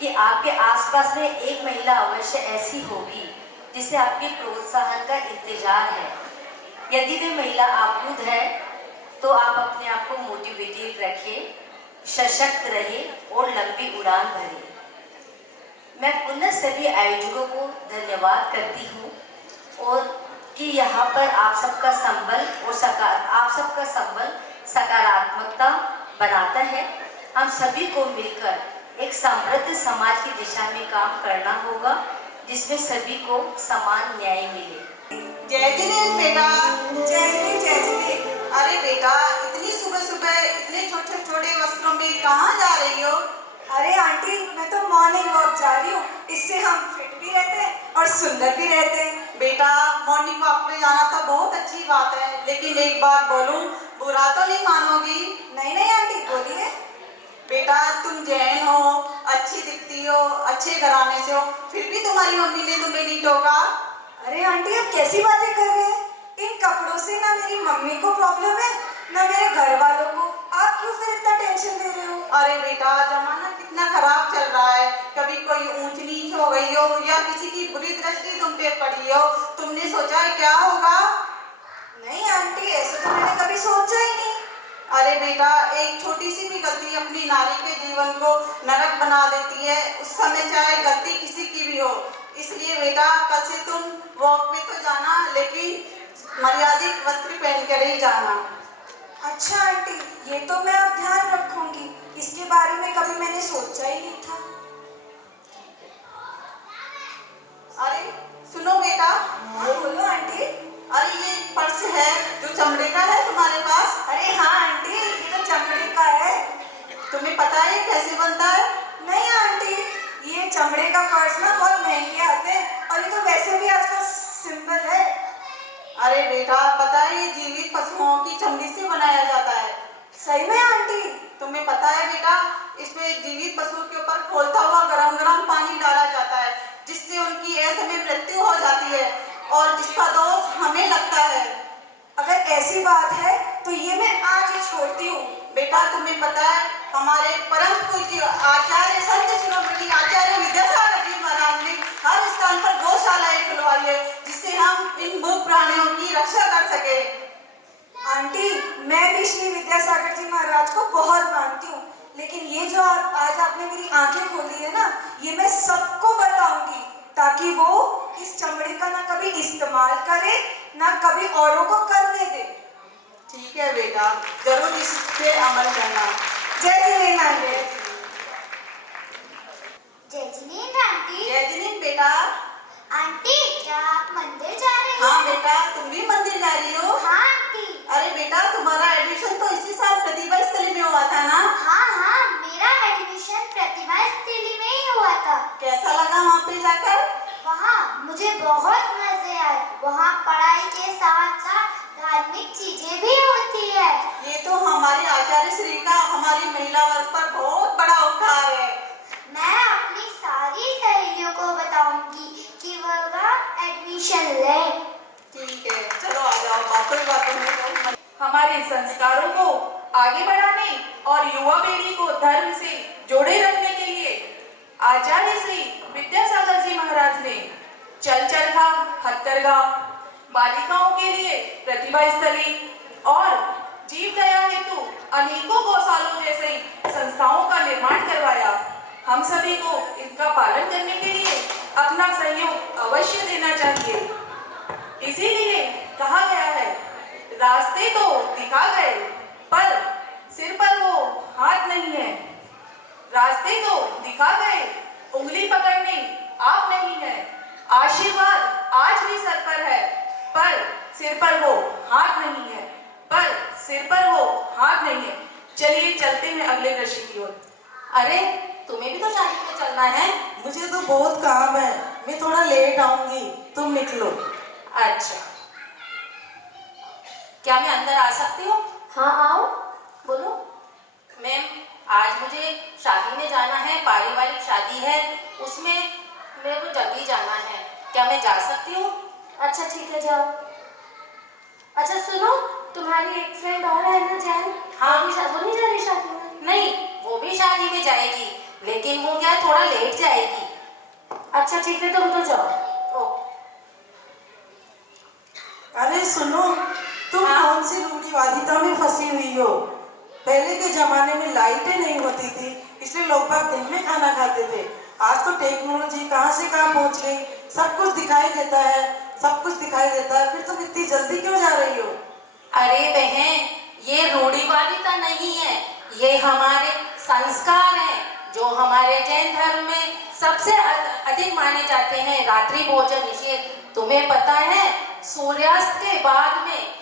कि आपके आसपास में एक महिला अवश्य ऐसी होगी जिसे आपके प्रोत्साहन का इंतजार है। यदि वे महिला आप खुद है तो आप अपने आप को मोटिवेटेड रखें, सशक्त रहे और लंबी उड़ान भरे। मैं पुनः सभी आयोजकों को धन्यवाद करती हूँ और कि यहाँ पर आप सबका संबल सकारात्मकता बनाता है। हम सभी को मिलकर एक समृद्ध समाज की दिशा में काम करना होगा, जिसमें सभी को समान न्याय मिले। जय जिनेन्द्र बेटा। जय श्री जय श्री। अरे बेटा, इतनी सुबह सुबह इतने छोटे छोटे वस्त्रों में कहाँ जा रही हो? अरे आंटी, मैं तो मॉर्निंग वॉक जा रही हूँ। इससे हम फिट भी रहते हैं और सुंदर भी रहते हैं। बेटा, मॉर्निंग वॉक पे जाना तो बहुत अच्छी बात है, लेकिन एक बात बोलूं, बुरा तो नहीं मानोगी? नहीं नहीं आंटी, बोलिए। बेटा, तुम जैन हो, अच्छी दिखती हो, अच्छे घराने से हो, फिर भी तुम्हारी मम्मी ने तुम्हें नहीं टोका? अरे आंटी, आप कैसी बातें कर रहे हैं? इन कपड़ों से ना मेरी मम्मी को प्रॉब्लम है ना मेरे घर वालों को। आप क्यों फिर इतना टेंशन ले रहे हो? अरे बेटा, जमाना कितना खराब चल रहा है। कभी कोई ऊंच नीच हो गई हो या किसी की बुरी दृष्टि तुम पे पड़ी हो, तुमने सोचा है क्या होगा? नहीं आंटी, ऐसा तो मैंने कभी सोचा ही नहीं। अरे बेटा, एक छोटी सी भी गलती अपनी नारी के जीवन को नरक बना देती है, उस समय चाहे गलती किसी की भी हो। इसलिए बेटा, कल से तुम वॉक में तो जाना, लेकिन मर्यादित वस्त्र पहन कर ही जाना। अच्छा आंटी, ये तो मैं अब ध्यान रखूंगी। इसके बारे में कभी मैंने सोचा ही नहीं था। अरे सुनो बेटा। बोलो आंटी। अरे ये पर्स है जो चमड़े का है तुम्हारे पास? अरे हाँ आंटी, ये तो चमड़े का है। तुम्हें पता है कैसे बनता है? नहीं आंटी, अरे बेटा, पता है ये जीवित पशुओं की चमड़ी से बनाया जाता है। सही में आंटी? तुम्हें पता है बेटा, इसमें जीवित पशु के ऊपर खौलता हुआ गरम गरम पानी डाला जाता है, जिससे उनकी ऐसे में मृत्यु हो जाती है और जिसका दोष हमें लगता है। अगर ऐसी बात है तो ये मैं आज ही छोड़ती हूँ। बेटा, तुम्हें पता है हमारे परम पूज्य आचार्य संत शिरोमणि आचार्य विद्यासागर जी महाराज ने हर स्थान पर गौशालाएं खुलवाई है, जिससे हम इन मूक प्राणियों की रक्षा कर सके। आंटी, मैं भी श्री विद्यासागर जी महाराज को बहुत मानती हूँ, लेकिन ये जो आज आपने मेरी आंखें खोली है ना, ये मैं सबको बताऊंगी, ताकि वो इस चमड़ी का ना कभी इस्तेमाल करे, ना कभी औरों को करने दे। ठीक है बेटा, जरूर इस पे अमल करना। जय जिनेन्द्र। जय जिनेन्द्र आंटी। जय जिनेन्द्र बेटा। आंटी, क्या आप मंदिर जा रही हो? हाँ बेटा, तुम भी मंदिर जा रही हो? हाँ आंटी। अरे बेटा, तुम्हारा एडमिशन तो इसी साल प्रतिभा स्थली में हुआ था ना? हाँ हाँ, मेरा एडमिशन प्रतिभा स्थली में ही हुआ था। कैसा लगा वहाँ पे जाकर? वहाँ मुझे बहुत मजे आए। वहाँ पढ़ाई के साथ साथ धार्मिक चीजें भी होती है। ये तो हमारे आचार्य श्री का हमारी महिला वर्ग पर बहुत बड़ा उपकार है। मैं अपनी सारी सहेलियों को बताऊंगी कि वह एडमिशन ले। ठीक है, चलो आ जाओ, बातों में हमारे संस्कारों को आगे बढ़ाने और युवा पीढ़ी को धर्म से जोड़े रखने के लिए आचार्य श्री विद्यासागर जी महाराज ने चल चरखा, हथकरघा, बालिकाओं के लिए प्रतिभा स्थली और जीव दया हेतु अनेकों गौशालों जैसे संस्थाओं का निर्माण करवाया। हम सभी को इनका पालन करने के लिए अपना सहयोग अवश्य देना चाहिए। इसीलिए कहा गया है, रास्ते तो दिखा गए पर सिर पर वो हाथ नहीं है। रास्ते तो दिखा गए, उंगली पकड़ने आप नहीं है। आशीर्वाद आज भी सर पर है, पर सिर पर वो हाथ नहीं है, पर सिर पर वो हाथ नहीं है। चलिए चलते हैं अगले दृश्य की ओर। अरे, तुम्हें भी तो शादी में चलना है? मुझे तो बहुत काम है, मैं थोड़ा लेट आऊंगी, तुम निकलो। अच्छा, क्या मैं अंदर आ सकती हूँ? हाँ आओ, बोलो। मैम, आज मुझे शादी में जाना है, पारिवारिक शादी है, उसमें मेरे को जल्दी जाना है। क्या मैं जा सकती हूँ? अच्छा ठीक है, जाओ। अच्छा सुनो, तुम्हारी एक फ्रेंड और है ना जैन? हाँ। वो नहीं जा रही शादी में? नहीं, वो भी शादी में जाएगी, लेकिन वो क्या थोड़ा लेट जाएगी। अच्छा ठीक है, तुम तो जाओ। अरे सुनो, तुम हाँ? कौन सी रूढ़िवादिता में फंसी हुई हो? पहले के जमाने में लाइटें नहीं होती थी, इसलिए लोग बाग दिन में खाना खाते थे। आज तो टेक्नोलॉजी कहाँ से कहाँ पहुँच गई, सब कुछ दिखाई देता है, सब कुछ दिखाई देता है, फिर तुम इतनी जल्दी क्यों जा रही हो? अरे बहन, ये रूढ़िवादिता नहीं है, ये हमारे संस्कार हैं, जो हमारे जैन धर्म में सबसे अधिक माने जाते हैं। रात्रि भोजन निषेध। तुम्हें पता है, सूर्यास्त के बाद में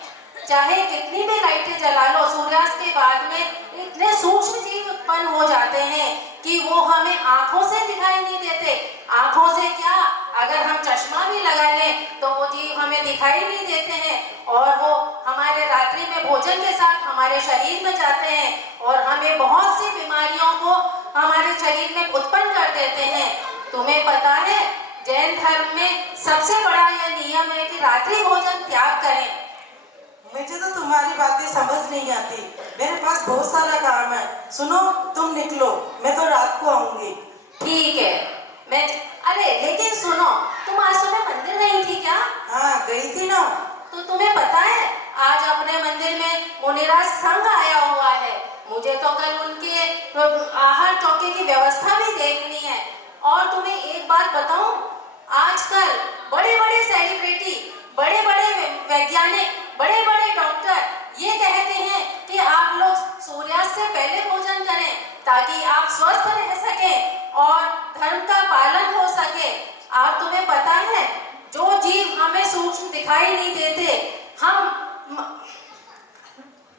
चाहे कितनी भी लाइटें जला लो, सूर्यास्त के बाद में इतने सूक्ष्म जीव उत्पन्न हो जाते हैं कि वो हमें आंखों से दिखाई नहीं देते। आंखों से क्या, अगर हम चश्मा भी लगा लें तो वो जीव हमें दिखाई नहीं देते हैं, और वो हमारे रात्रि में भोजन के साथ हमारे शरीर में जाते हैं और हमें बहुत सी बीमारियों को हमारे शरीर में उत्पन्न कर देते हैं। तुम्हें पता है, जैन धर्म में सबसे बड़ा यह नियम है कि रात्रि भोजन त्याग करें। मुझे तो तुम्हारी बातें समझ नहीं आती, मेरे पास बहुत सारा काम है। सुनो, तुम निकलो, मैं तो रात को आऊंगी। ठीक है, मैं अरे लेकिन सुनो, तुम आज सुबह मंदिर गई थी क्या? हाँ, गई थी ना। तो तुम्हें पता है, आज अपने मंदिर में मुनिराज संघ आया हुआ है। मुझे तो कल उनके आहार चौके की व्यवस्था भी देखनी है। और तुम्हें एक बात बताऊं, आजकल बड़े बड़े सेलिब्रिटी, बड़े बड़े वैज्ञानिक, बड़े बड़े डॉक्टर ये कहते हैं कि आप लोग सूर्यास्त से पहले भोजन करें, ताकि आप स्वस्थ रह सकें और धर्म का पालन हो सके। और तुम्हें पता है, जो जीव हमें सूक्ष्म दिखाई नहीं देते,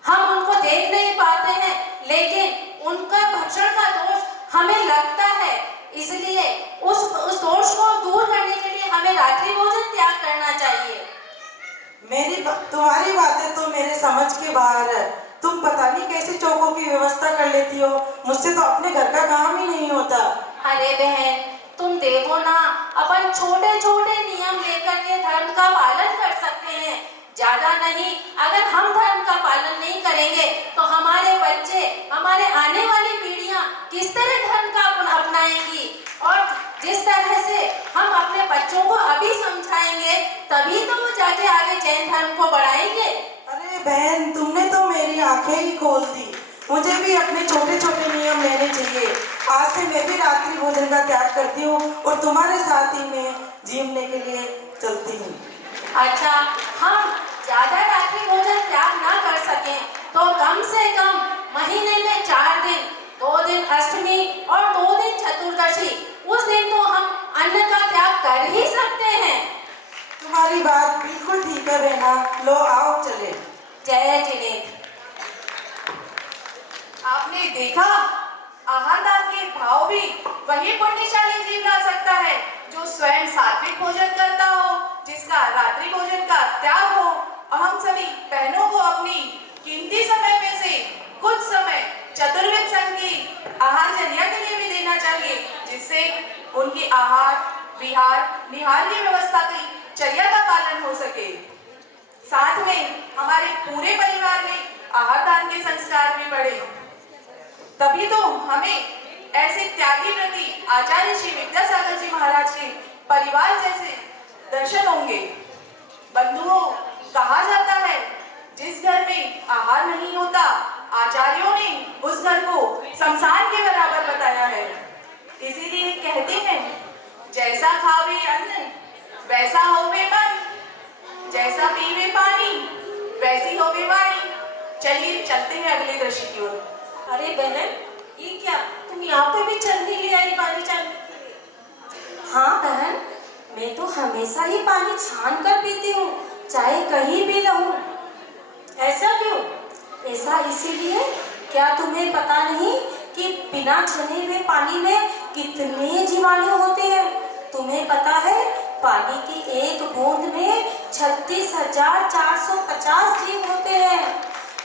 हम उनको देख नहीं पाते हैं, लेकिन उनका भक्षण का दोष हमें लगता है। इसलिए उस दोष को दूर करने के लिए हमें रात्रि भोजन त्याग करना चाहिए। तुम्हारी बातें तो मेरे समझ के बाहर है। तुम पता नहीं कैसे चौकों की व्यवस्था कर लेती हो, मुझसे तो अपने घर का काम ही नहीं होता। अरे बहन, तुम देखो ना, अपन छोटे छोटे नियम लेकर के धर्म का पालन कर सकते हैं, ज्यादा नहीं। अगर हम धर्म का पालन नहीं करेंगे तो हमारे बच्चे, हमारे आने वाली पीढ़ियां किस तरह धर्म का अपनाएंगी? और जिस तरह से हम अपने बच्चों को अभी समझाएंगे तभी तो वो जाके आगे जैन धर्म को बढ़ाएंगे। अरे बहन, तुमने तो मेरी आंखें ही खोल दी। मुझे भी अपने छोटे छोटे नियम लेने चाहिए। आज से मैं भी रात्रि भोजन का त्याग करती हूँ और तुम्हारे साथ ही मैं जीवने के लिए चलती हूँ। अच्छा, हम ज्यादा रात्रि भोजन त्याग ना कर सकें तो कम से कम महीने में 4 दिन, 2 दिन अष्टमी और 2 दिन चतुर्दशी, उस दिन तो हम अन्न का त्याग कर ही सकते हैं। तुम्हारी बात बिल्कुल ठीक है बहना। लो आओ चले। जय जिनेन्द्र। आपने देखा, आहार दान के भाव भी वही पुण्यशाली जीव ला सकता है जो स्वयं सात्विक भोजन करता हो, जिसका रात्रि भोजन का त्याग हो। और हम सभी बहनों को अपनी कीमती समय में से कुछ समय चतुर्विध संघ की आहारचर्या के लिए भी देना चाहिए, जिससे उनकी आहार विहार निहार की व्यवस्था की चर्या का पालन हो सके। साथ में हमारे पूरे परिवार में आहार दान के संस्कार भी बढ़े, तभी तो हमें ऐसे त्यागी प्रति आचार्य श्री विद्यासागर जी महाराज के परिवार जैसे दर्शन होंगे। बंधुओं, कहा जाता है जिस घर में आहार नहीं होता, आचार्यों ने उस घर को शमशान के बराबर बताया है। इसीलिए कहते हैं, जैसा खावे अन्न वैसा होवे मन, जैसा पीवे पानी वैसी होवे वाणी। चलिए चलते हैं अगले दृश्य की ओर। अरे बहन, ये क्या, तुम यहाँ पे भी चलने ले आई पानी छानने के लिए? हाँ बहन, मैं तो हमेशा ही पानी छान कर पीती हूँ, चाहे कहीं भी रहूँ। ऐसा क्यों? ऐसा इसीलिए, क्या तुम्हें पता नहीं कि बिना छने हुए पानी में कितने जीवाणु होते हैं? तुम्हें पता है, पानी की एक बूंद में 36,450 जीव होते हैं।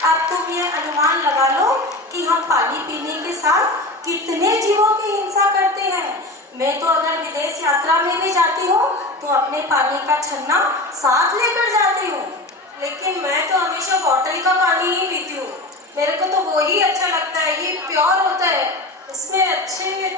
अब तुम ये अनुमान लगा लो कि हम पानी पीने के साथ कितने जीवों की हिंसा करते हैं। मैं तो अगर विदेश यात्रा में भी जाती हूँ तो अपने पानी का छन्ना साथ लेकर जाती हूँ, लेकिन मैं तो हमेशा बॉटल का पानी ही पीती हूँ। मेरे को तो वो ही अच्छा लगता है, ये प्योर होता है, इसमें अच्छे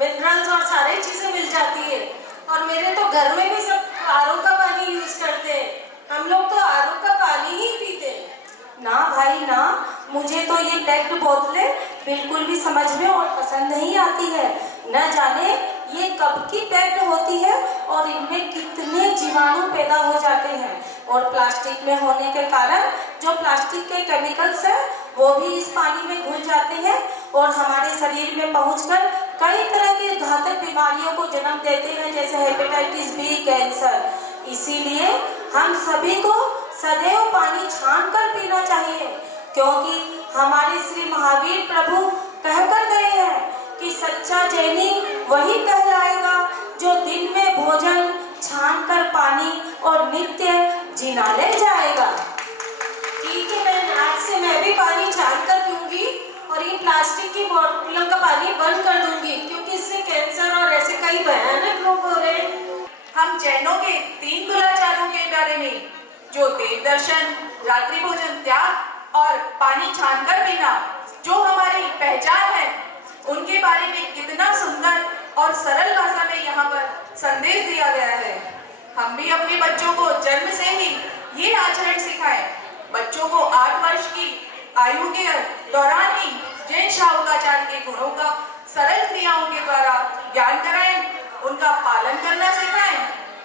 मिनरल्स और सारी चीजें मिल जाती है। और मेरे तो घर में भी सब आरओ का पानी यूज करते हैं, हम लोग तो आरओ का पानी ही पीते हैं। ना भाई ना, मुझे तो ये पैक्ड बोतलें बिल्कुल भी समझ में और पसंद नहीं आती है। न जाने ये कब की पैक्ड होती है और इनमें कितने जीवाणु पैदा हो जाते हैं। और प्लास्टिक में होने के कारण जो प्लास्टिक के केमिकल्स हैं वो भी इस पानी में घुल जाते हैं और हमारे शरीर में पहुंचकर कई तरह की घातक बीमारियों को जन्म देते हैं, जैसे हेपेटाइटिस बी, कैंसर। इसीलिए हम सभी को सदैव पानी छान कर पीना चाहिए, क्योंकि हमारे श्री महावीर प्रभु कहकर गए हैं कि सच्चा जैनी वही कहलाएगा जो दिन में भोजन छान कर पानी और नित्य जिनालय जाएगा। ठीक है बहन, आज से मैं भी पानी छान कर पीऊंगी और ये प्लास्टिक की बोतलों का पानी बंद कर दूंगी, क्योंकि इससे कैंसर और ऐसे कई भयानक रोग हो रहे हैं। हम जैनों के 3 कुलाचारों के बारे में, जो देव दर्शन, रात्रि भोजन त्याग और पानी छानकर पीना, जो हमारी पहचान है, उनके बारे में कितना सुंदर और सरल भाषा में यहाँ पर संदेश दिया गया है। हम भी अपने बच्चों को जन्म से ही ये आचरण सिखाएं। बच्चों को 8 वर्ष की आयु के दौरान ही जैन शाहुकाचार्य के गुणों का सरल क्रियाओं के द्वारा ज्ञान कराएं, उनका पालन करना सिखाएं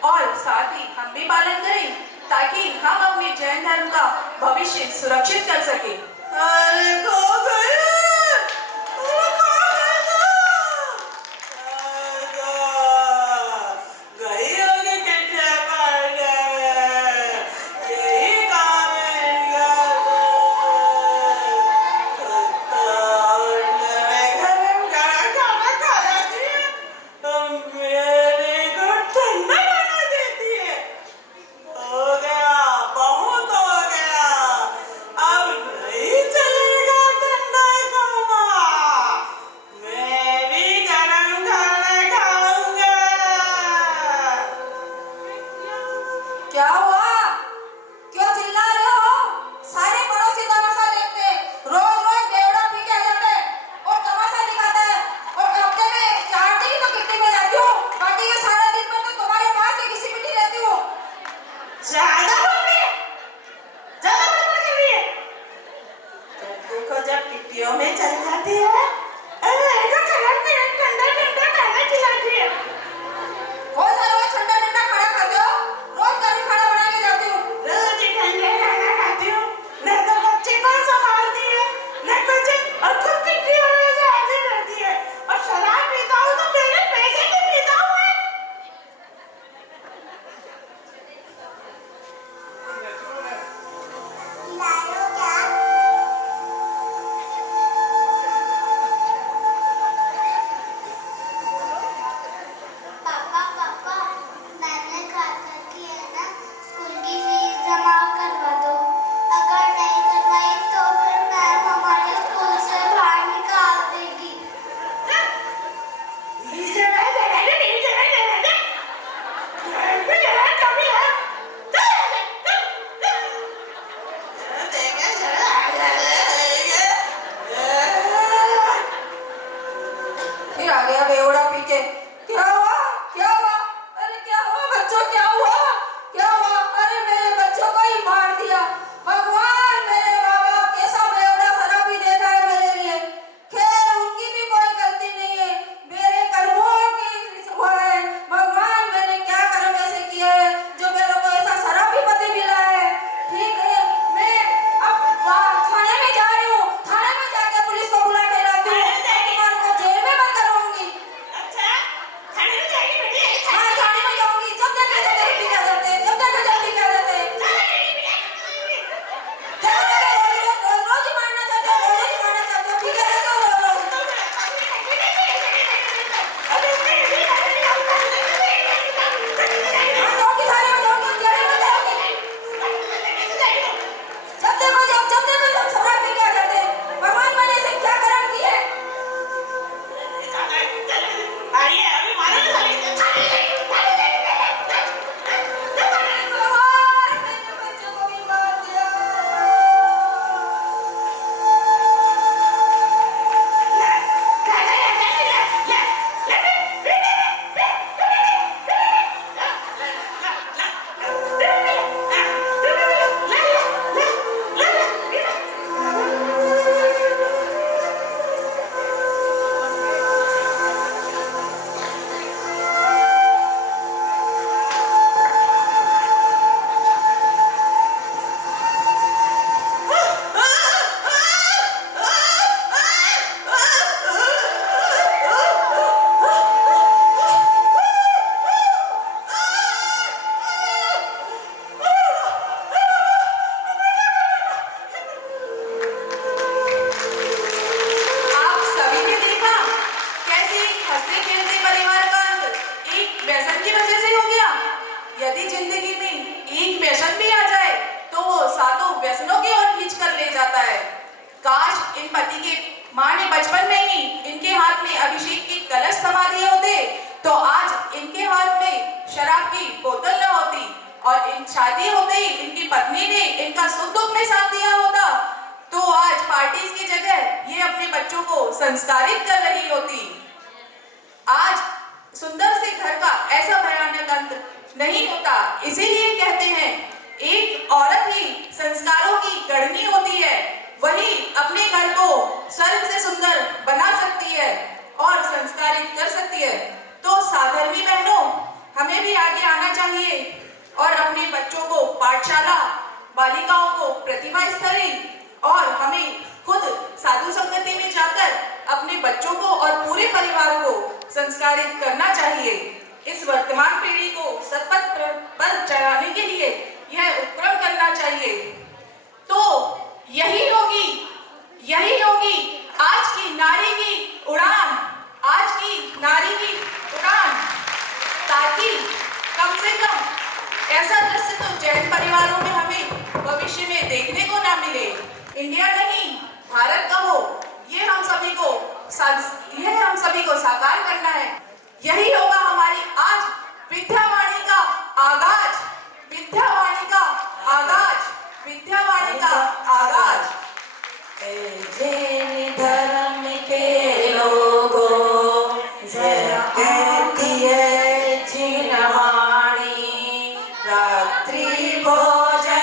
और साथ ही हम भी पालन करें, ताकि हम अपने जैन धर्म का भविष्य सुरक्षित कर सकें। अरे बहुत पड़ रही है, ज्यादा बड़बड़ कर रही है। देखो जब किट्टियों में चल जाती है, अरे जो खिलाती है, ठंडा ठंडा खाना खिलाती है। कौन सा रोज ठंडा ठंडा खाना खाते हो? रोज गर्म खाना बना के जाती हूँ। रोज ही ठंडा खाना खाती हूँ, न तो बच्चे को संभालती है, न कुछ, और खुद किट्टी होने से हाजिर रहती है। और शराब पीता हूँ तो मेरे पैसे की पीता हूँ मैं। पापा पापा मैंने कहा था कि है ना स्कूल की फीस जमा करवा दो। अगर नहीं करवाई तो फिर मैम हमारे स्कूल से बाहर निकाल देगी। फिर आ गया बेवड़ा पी के। क्या हुआ? क्या हुआ? अरे क्या हुआ बच्चों? क्या हुआ? क्या हुआ? अरे मेरे बच्चों को ही मार दिया। भगवान, मेरे माँ बाप कैसा बेवड़ा शराबी देखा है मेरे लिए। खैर उनकी भी कोई गलती नहीं है, मेरे कर्मों की वो है। भगवान, मैंने क्या कर्म ऐसे किए हैं जो मेरे को ऐसा शराबी पति मिला है। ठीक है, मैं अब वहाँ थाने में जा रही हूँ। थाने में जाके पुलिस को बुला के लाती हूँ। तुम्हारे को जेल में बंद करवाऊंगी। अच्छा, खाने में जाएगी बेटी? हाँ, थाने में जाऊंगी। जब देखो जब मेरे पी के जाते हैं, जब देखो जब पी के जाते हैं। जब देखो रोज ही मारना चाहते हो, रोज ही मारना चाहते हो, पी के रहते हो रोज। हाँ, जाऊंगी थाने में, जाऊंगी, जेल में जाऊंगी। जब देखो जब शराब पी के आ जाते हैं। भगवान, मैंने ऐसे क्या कर्म किए? अभी मारो ना साले। भगवान, मैंने बच्चों को भी मार दिया। आप सभी ने देखा कैसे हंसते खेलते परिवार का अंत एक व्यसन की वजह से हो गया। यदि जिंदगी में एक व्यसन भी आ जाए तो वो सातों व्यसनों की ओर खींच कर ले जाता है। काश इन पति के माँ ने बचपन में ही इनके हाथ में अभिषेक के कलश थमा दिए होते तो आज इनके हाथ में शराब की बोतल न होती और इन शादी होते ही इनकी पत्नी ने इनका सुख दुख में साथ दिया होता तो आज पार्टीज की जगह ये अपने बच्चों को संस्कारित कर रही होती। आज सुंदर से घर का ऐसा भयानक अंत नहीं होता। इसीलिए कहते हैं एक औरत ही संस्कारों की गढ़नी होती है, वही अपने घर को स्वर्ग से सुंदर बना सकती है और संस्कारित कर सकती है। तो साधर्मी बहनों, हमें भी आगे आना चाहिए और अपने बच्चों को पाठशाला, बालिकाओं को प्रतिभा स्तरीय और हमें खुद साधु संगति में जाकर अपने बच्चों को और पूरे परिवार को संस्कारित करना चाहिए। इस वर्तमान पीढ़ी को सतपथ पर चलाने के लिए यह उपक्रम करना चाहिए। तो यही होगी आज की नारी की उड़ान, आज की नारी की उड़ान, ताकि कम से कम ऐसा दृश्य तो जैन परिवारों में हमें भविष्य में देखने को ना मिले। इंडिया नहीं, भारत का हो, ये हम सभी को साकार करना है। यही होगा हमारी आज विद्यावाणी का आगाज, विद्यावाणी का आगाज, विद्यावाणी का आगाज। जैन धर्म के लोगों जरा कहती है जिनवाणी रात्रि भोजन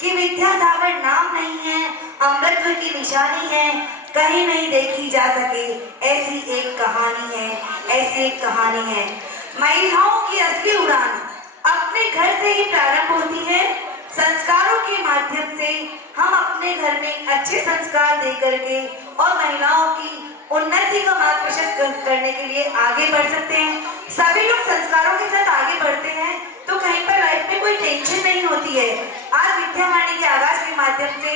कि विद्यासागर नाम नहीं है, अमृतत्व की निशानी है, कहीं नहीं देखी जा सके ऐसी एक कहानी है, ऐसी एक कहानी है। महिलाओं की असली उड़ान अपने घर से ही प्रारंभ होती है। संस्कारों के माध्यम से हम अपने घर में अच्छे संस्कार दे करके और महिलाओं की उन्नति का मार्ग प्रशस्त करने के लिए आगे बढ़ सकते हैं। सभी लोग संस्कारों के साथ आगे बढ़ते हैं तो कहीं पर लाइफ में कोई टेंशन नहीं होती है। आज विद्यावाणी के आगाज के माध्यम से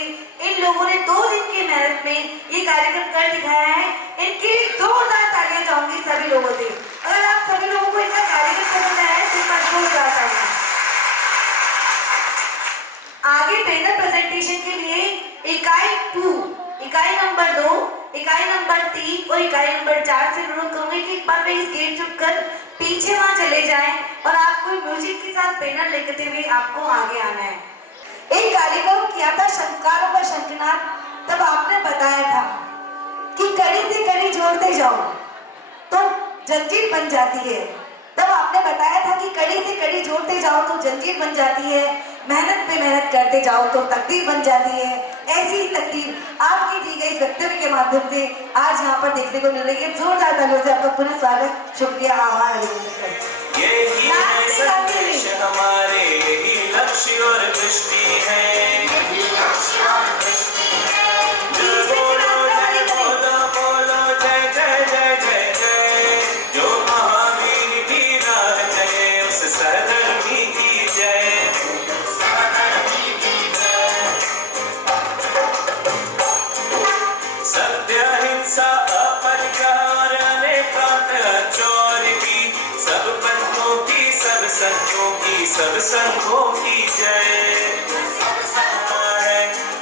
इन लोगों ने 2 दिन की मेहनत में ये कार्यक्रम कर दिखाया है। इनके लिए जोरदार तालियां चाहूंगी सभी लोगों से। अगर आप सभी लोगों को इनका कार्यक्रम पसंद आया है तो मजबूत जाता है। आगे पैनल प्रेजेंटेशन के लिए इकाई 2, इकाई नंबर 2, इकाई नंबर 3 और इकाई नंबर 4 से अनुरोध करूंगी कि एक बार इस गेट चुपकर पीछे वहां चले जाएं और आपको म्यूजिक के साथ बैनर लेते हुए आपको आगे आना है। एक कार्यक्रम किया था संस्कारों का शंखनाद, तब आपने बताया था कि कड़ी से कड़ी जोड़ते जाओ तो जंजीर बन जाती है। तब आपने बताया था कि कड़ी से कड़ी जोड़ते जाओ तो जंजीर बन जाती है, मेहनत पे मेहनत करते जाओ तो तकदीर बन जाती है। ऐसी ही तकदीर आपकी दी गई वक्तव्य के माध्यम से आज यहाँ पर देखने को मिल रही है। जोरदार तालियों से आपका पुनः स्वागत, शुक्रिया, आभार। यही है संदेश हमारे, यही लक्ष्य और दृष्टि है। जो बोलो जय जय जय जय जय, जो महावीर की राह चले उस सहधर्मी की जय। सत्य हिंसा अपरिहार अनेकांत चोर की, सब पंथों की सब संतों की सब संघों की जय।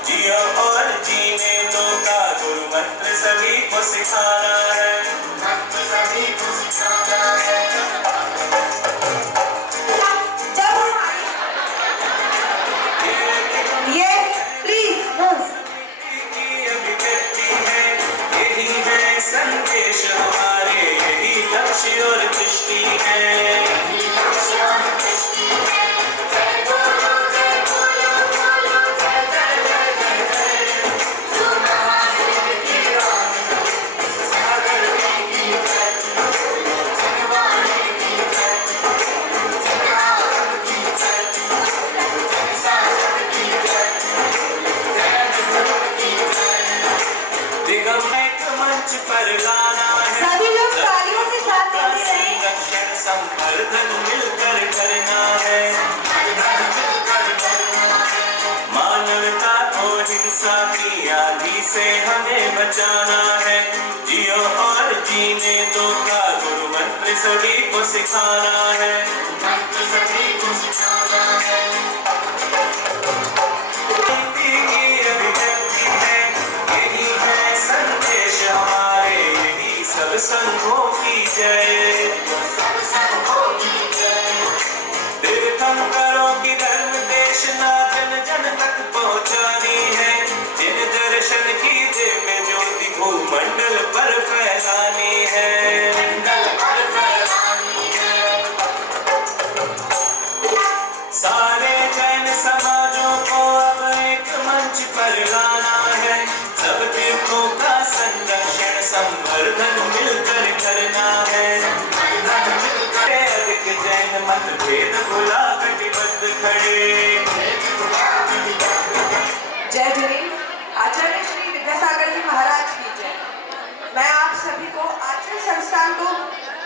जियो और जीने दो का गुरु मंत्र सभी को सिखाना है, मंत्र सभी को सिखाना है। संदेश हमारे, यही लक्ष्य और दृष्टि है। जय बोलो जय बोलो बोलो जय जय जय जय जय, जो महावीर की राह सागर की जय, जनवाणी की जय, जनवाणी की जय, जनसागर की जय, जय की जय। दिगंबर मंच पर लाना है, सभी लोग तालियों से साथ देते रहें। संरक्षण संवर्धन मिलकर करना है, मानवता को हिंसा की आंधी से हमें बचाना है। जियो और जीने दो का गुरु मंत्र सभी को सिखाना है, मंत्र सभी को सिखाना है। हमारे यही सब संघों की जय, सब संघों की जय। तीर्थंकरों की धर्म देशना जन जन तक पहुंचानी है, जिन दर्शन की दिव्य ज्योति भूमंडल पर फैलानी है, मंडल पर फैलानी है। सारे जैन समाजों को अब एक मंच पर लाना है, सब तीर्थों का संरक्षण संवर्धन मिलकर करना है। अधिक जैन मतभेद भुला कटिबद्ध खड़े। जय जुनी आचार्य श्री विद्यासागर जी महाराज की जय। मैं आप सभी को आचरण संस्थान को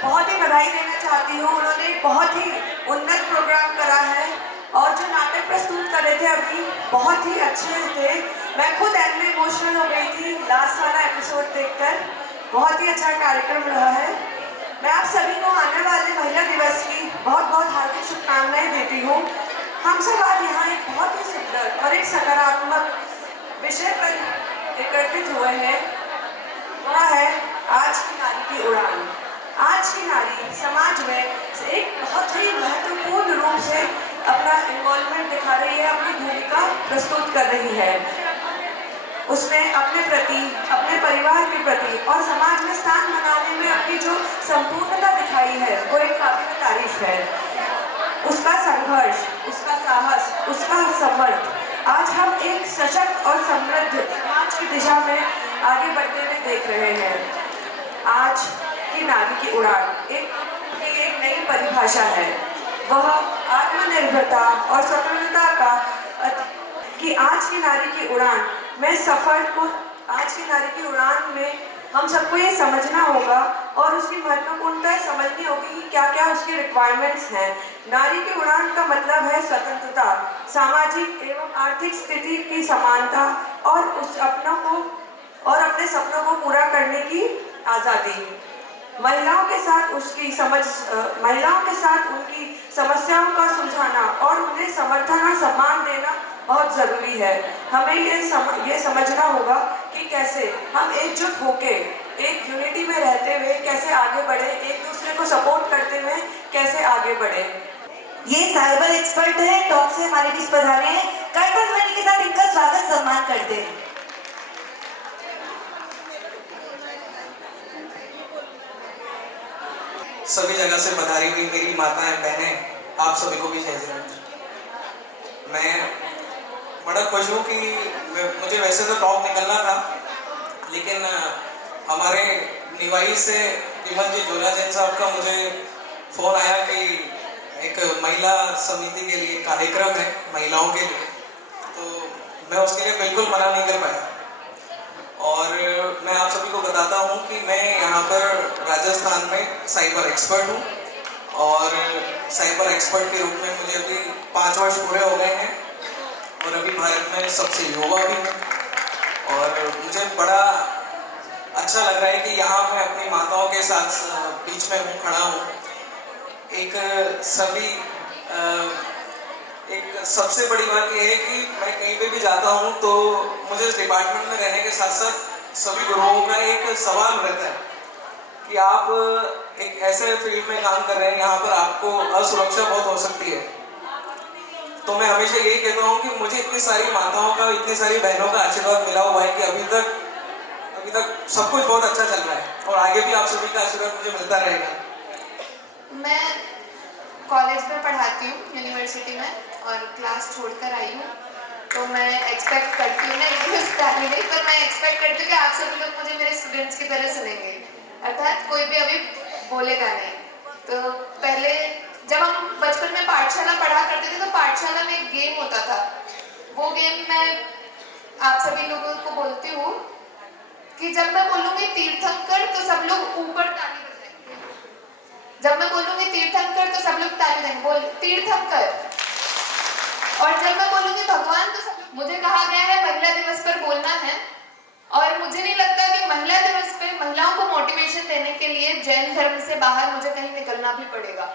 बहुत ही बधाई देना चाहती हूँ। उन्होंने बहुत ही उन्नत प्रोग्राम करा है और जो नाटक प्रस्तुत कर रहे थे अभी बहुत ही अच्छे थे। मैं खुद एंड में इमोशनल हो गई थी लास्ट वाला एपिसोड देखकर। बहुत ही अच्छा कार्यक्रम रहा है। मैं आप सभी को आने वाले महिला दिवस की बहुत बहुत हार्दिक शुभकामनाएं देती हूँ। हम सब आज यहाँ एक बहुत ही सुंदर और एक सकारात्मक विषय पर एकत्रित हुए हैं, वह है आज की नारी की उड़ान। आज की नारी समाज में एक बहुत ही महत्वपूर्ण रूप से अपना इन्वॉल्वमेंट दिखा रही है, अपनी भूमिका प्रस्तुत कर रही है। उसने अपने प्रति, अपने परिवार के प्रति और समाज में स्थान बनाने में अपनी जो संपूर्णता दिखाई है वो एक काबिल तारीफ है। उसका संघर्ष, उसका साहस, उसका समर्थ आज सशक्त और समृद्ध समाज की दिशा में आगे बढ़ते हुए देख रहे हैं। आज की नारी की उड़ान एक नई परिभाषा है। वह आत्मनिर्भरता और स्वतंत्रता का कि आज की नारी की उड़ान में हम सबको ये समझना होगा और उसकी महत्वपूर्णता समझनी होगी कि क्या क्या उसकी रिक्वायरमेंट्स हैं। नारी की उड़ान का मतलब है स्वतंत्रता, सामाजिक एवं आर्थिक स्थिति की समानता और अपने सपनों को पूरा करने की आज़ादी। महिलाओं के साथ उनकी समस्याओं का सुलझाना और उन्हें समर्थन और सम्मान देना बहुत जरूरी है। हमें ये समझना होगा कि कैसे हम एकजुट होके एक यूनिटी में रहते हुए कैसे आगे बढ़े, एक दूसरे को सपोर्ट करते हुए कैसे आगे बढ़े। ये साइबर एक्सपर्ट है, टॉप से हमारे बीच पधारे हैं। कर्कश ध्वनि के साथ इनका स्वागत सम्मान करते हैं। सभी जगह से पधारी हुई मेरी माताएं, बहनें, आप सभी को भी जय जयंत। मैं बड़ा खुश हूँ कि मुझे वैसे तो टॉप निकलना था, लेकिन हमारे निवाई से विमल जी जोला जैन साहब का मुझे फ़ोन आया कि एक महिला समिति के लिए कार्यक्रम है महिलाओं के लिए, तो मैं उसके लिए बिल्कुल मना नहीं कर पाया। और मैं आप सभी को बताता हूँ कि मैं यहाँ पर राजस्थान में साइबर एक्सपर्ट हूँ और साइबर एक्सपर्ट के रूप में मुझे अभी 5 वर्ष पूरे हो गए हैं और अभी भारत में सबसे युवा भी हूँ। और मुझे बड़ा अच्छा लग रहा है कि यहाँ मैं अपनी माताओं के साथ बीच में हूँ, खड़ा हूँ। एक सबसे बड़ी बात यह है कि मैं कहीं पे भी जाता हूँ तो मुझे इस डिपार्टमेंट में रहने के साथ साथ सभी गुरुओं का एक सवाल रहता है कि आप एक ऐसे फील्ड में काम कर रहे हैं, यहाँ पर आपको असुरक्षा बहुत हो सकती है। तो मैं हमेशा यही कहता हूँ कि मुझे इतनी सारी माताओं का, इतनी सारी बहनों का आशीर्वाद मिला हुआ है कि अभी तक सब कुछ बहुत अच्छा चल रहा है और आगे भी आप सभी का आशीर्वाद मुझे मिलता रहेगा। मैं कॉलेज में पढ़ाती हूँ, यूनिवर्सिटी में, और क्लास छोड़कर आई हूँ। तो मैं एक्सपेक्ट करती हूँ, नहीं पर मैं एक्सपेक्ट करती हूँ कि आप सभी लोग मुझे मेरे स्टूडेंट्स की तरह सुनेंगे, अर्थात कोई भी अभी बोलेगा नहीं। तो पहले जब हम बचपन में पाठशाला पढ़ा करते थे तो पाठशाला में एक गेम होता था। वो गेम मैं आप सभी लोगों को बोलती हूँ कि जब मैं बोलूँगी तीर्थंकर तो सब लोग ऊपर ताली बजाएंगे। जब मैं बोलूँगी तीर्थंकर तो सब लोग ताली बजाएंगे, बोल तीर्थंकर। और जब मैं बोलूँगी भगवान तो सब लोग। मुझे कहा गया है महिला दिवस पर बोलना है और मुझे नहीं लगता कि महिला दिवस पे महिलाओं को मोटिवेशन देने के लिए जैन धर्म से बाहर मुझे कहीं निकलना भी पड़ेगा।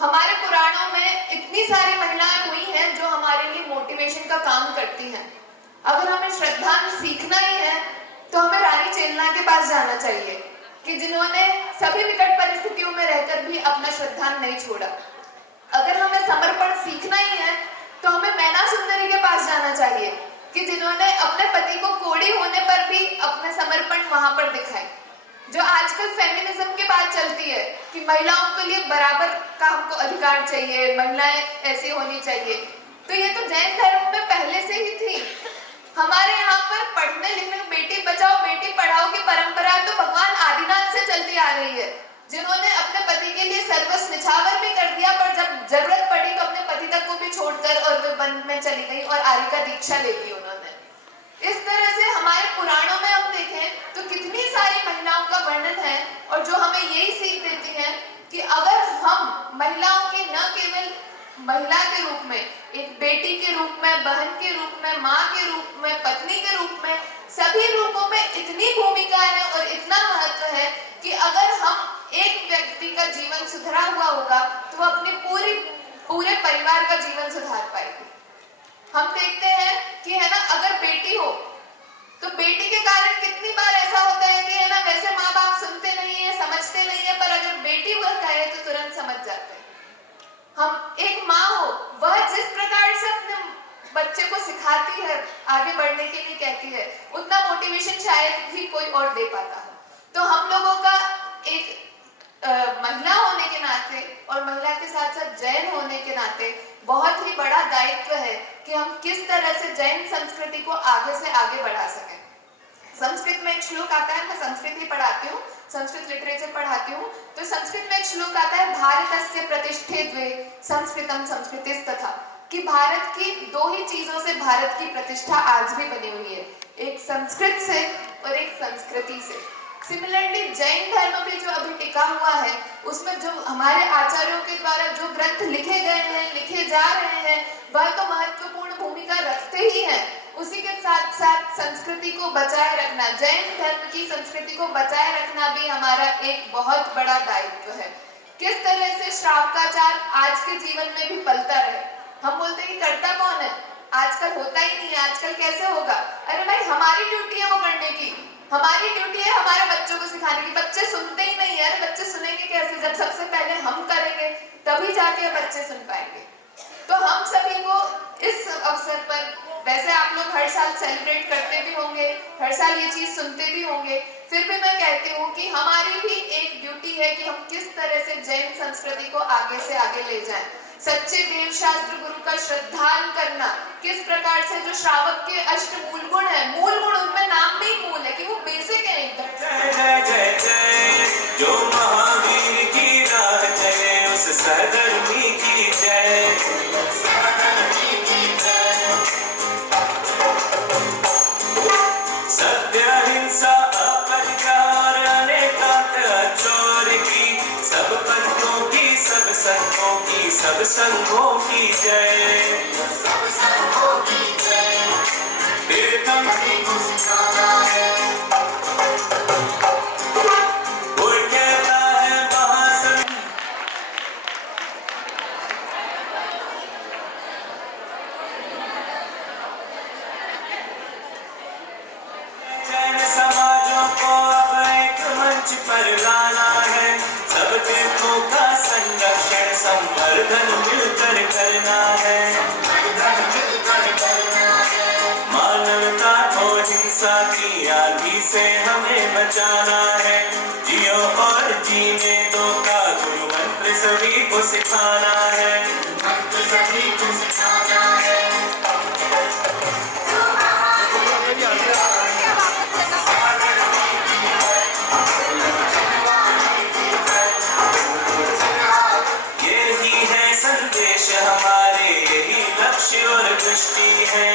हमारे पुराणों में इतनी सारी महिलाएं हुई हैं जो हमारे लिए मोटिवेशन का काम करती हैं। अगर हमें श्रद्धांजलि सीखना ही है तो हमें रानी चेलना के पास जाना चाहिए कि जिन्होंने सभी विकट परिस्थितियों में रहकर भी अपना श्रद्धांजलि नहीं छोड़ा। अगर हमें समर्पण सीखना ही है तो हमें मैना सुंदरी के पास जाना चाहिए कि जिन्होंने अपने पति को कोड़ी होने पर भी अपने समर्पण वहां पर दिखाए। जो आजकल फेमिनिज्म की बात चलती है कि महिलाओं के लिए बराबर का हमको अधिकार चाहिए, महिलाएं ऐसी होनी चाहिए, तो ये तो जैन धर्म में पहले से ही थी। हमारे यहाँ पर पढ़ने लिखने, बेटी बचाओ बेटी पढ़ाओ की परंपरा तो भगवान आदिनाथ से चलती आ रही है, जिन्होंने अपने पति के लिए सर्वस्व निछावर भी कर दिया, पर जब जरूरत पड़ी तो अपने पति तक को भी छोड़कर और वे वन में चली गई और आर्य का दीक्षा ले ली उन्होंने। इस तरह से हमारे पुराणों में हम देखें तो कितनी सारी महिलाओं का वर्णन है और जो हमें यही सीख देती है कि अगर हम महिलाओं की न केवल महिला के रूप में, एक बेटी के रूप में, बहन के रूप में, माँ के रूप में, पत्नी के रूप में, सभी रूपों में इतनी भूमिका है और इतना महत्व है कि अगर हम एक व्यक्ति का जीवन सुधरा हुआ होगा तो वो अपने पूरे परिवार का जीवन सुधार पाएगी। हम देखते हैं कि है ना, अगर बेटी हो तो बेटी के कारण कितनी बार ऐसा होता है कि है ना, वैसे माँ बाप सुनते नहीं है, समझते नहीं है, पर अगर बेटी वह कहे तो तुरंत समझ जाते हैं। हम एक माँ हो, वह जिस प्रकार से अपने बच्चे को सिखाती है, आगे बढ़ने के लिए कहती है, उतना मोटिवेशन शायद ही कोई और दे पाता हो। तो हम लोगों का एक महिला होने के नाते और महिला के साथ साथ जैन होने के नाते बहुत ही बड़ा दायित्व है कि हम किस तरह से जैन संस्कृति को आगे से आगे बढ़ा सकें। संस्कृत में एक श्लोक आता है, मैं संस्कृत ही पढ़ाती हूँ, संस्कृत लिटरेचर पढ़ाती हूँ, तो संस्कृत में एक श्लोक आता है, भारतस्य प्रतिष्ठे द्वे संस्कृतम संस्कृतिस्तथा, कि भारत की दो ही चीजों से भारत की प्रतिष्ठा आज भी बनी हुई है, एक संस्कृत से और एक संस्कृति से। सिमिलरली जैन धर्म भी जो अभी टिका हुआ है, उसमें जो हमारे आचार्यों के द्वारा जो ग्रंथ लिखे गए हैं, लिखे जा रहे हैं, वह तो महत्वपूर्ण भूमिका रखते ही हैं। उसी के साथ साथ संस्कृति को बचाए रखना, जैन धर्म की संस्कृति को बचाए रखना भी हमारा एक बहुत बड़ा दायित्व है। किस तरह से श्रावकाचार आज के जीवन में भी पलता रहे। हम बोलते हैं कि करता कौन है, आजकल होता ही नहीं है, आजकल कैसे होगा। अरे भाई हमारी ड्यूटी है वो करने की, हमारी ड्यूटी है हमारे बच्चों को सिखाने की। बच्चे सुनते ही नहीं है। अरे बच्चे सुनेंगे कैसे, जब सबसे पहले हम करेंगे तभी जाके बच्चे सुन पाएंगे। तो हम सभी को इस अवसर पर, वैसे आप लोग हर साल सेलिब्रेट करते भी होंगे, हर साल ये चीज सुनते भी होंगे, फिर भी मैं कहती हूँ कि हमारी भी एक ड्यूटी है कि हम किस तरह से जैन संस्कृति को आगे से आगे ले जाएं। सच्चे देव शास्त्र गुरु का श्रद्धान करना, किस प्रकार से जो श्रावक के अष्ट मूल गुण है, मूल गुण उनमें नाम भी मूल है कि वो बेसिक है एकदम। जय जय जय, जो महावीर की राह चले उस सहधर्मी की जय। सत्य अहिंसा अपरिहार अनेकांत अचोर की, सब पंथों की सब संतों की सब संघों की जय। तीर्थम कोई कहता है महासन, जैन समाजों को अब एक मंच पर लाना है, सब तीर्थों का संरक्षण संवर्धन मिलकर करना है। मानवता को हिंसा की आंधी से हमें बचाना है, जियो और जीने दो का गुरु मंत्र सभी को सिखाना है। यही है संदेश हमारे, यही लक्ष्य और दृष्टि है।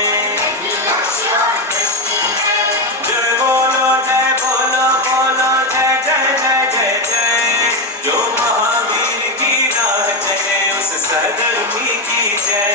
जय बोलो बोलो जय जय जय जय जय, जो महावीर की राह चले उस सहधर्मी की जय।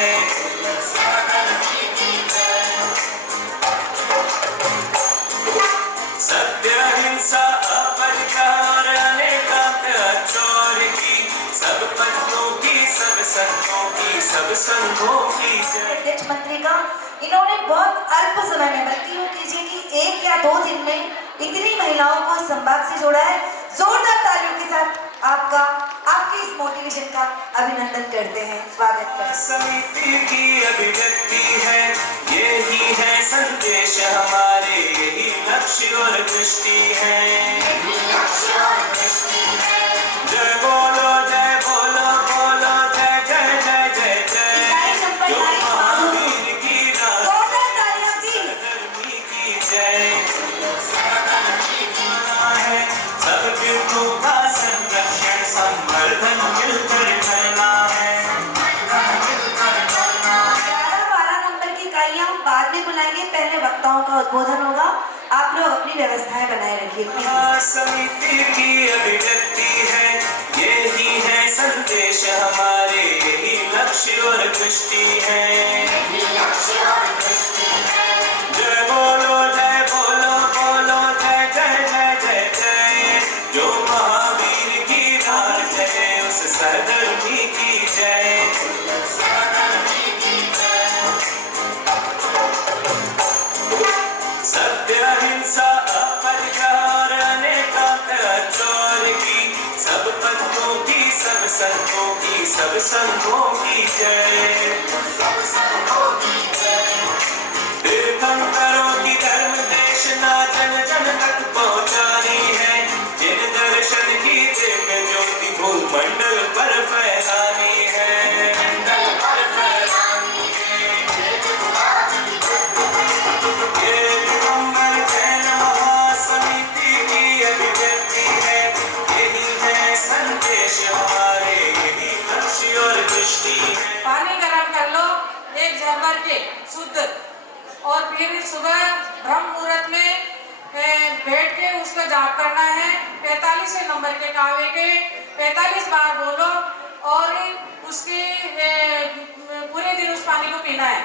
सत्य अहिंसा अपरिहार अनेकांत अचोर की, सब पंथों की सब संतों की सब संघों की जय। अध्यक्ष मंत्री का इन्होंने बहुत अल्प समय में, बल्कि यूँ कीजिए कि 1 या 2 दिन में इतनी महिलाओं को संभाग से जोड़ा है। जोरदार तालियों के साथ आपकी इस मोटिवेशन का अभिनंदन करते हैं, स्वागत करते हैं। समिति की अभिव्यक्ति है, यही है संदेश हमारे, यही लक्ष्य और दृष्टि है। जय बोलो जय जय जय जय जय, जो महावीर की राह सहधर्मी की जय। सब तीर्थों का संरक्षण संवर्धन मिलकर करना है। 11-12 नंबर की इकाइयां हम बाद में बुलाएंगे, पहले वक्ताओं का उद्बोधन होगा। आप लोग अपनी व्यवस्थाएं बनाए रखिए। समिति की अभिव्यक्ति है, यही है संदेश हमारे, यही लक्ष्य और दृष्टि है। जय बोलो जय जय जय जय, जो महावीर की राह चले उस सहधर्मी की जय। सत्य अहिंसा अपरिहार अनेकांत अचोर की, सब पंथों की सब संतों की सब संघों की जय। तीर्थंकरों की धर्म देशना जन जन तक पहुँचानी है, जिन दर्शन की दिव्य ज्योति भूमंडल पर फैलानी है। के शुद्ध, और फिर सुबह ब्रह्म मुहूर्त में बैठ के उसका जाप करना है। 45 नंबर के कावे के 45 बार बोलो और उसके पूरे दिन उस पानी को पीना है।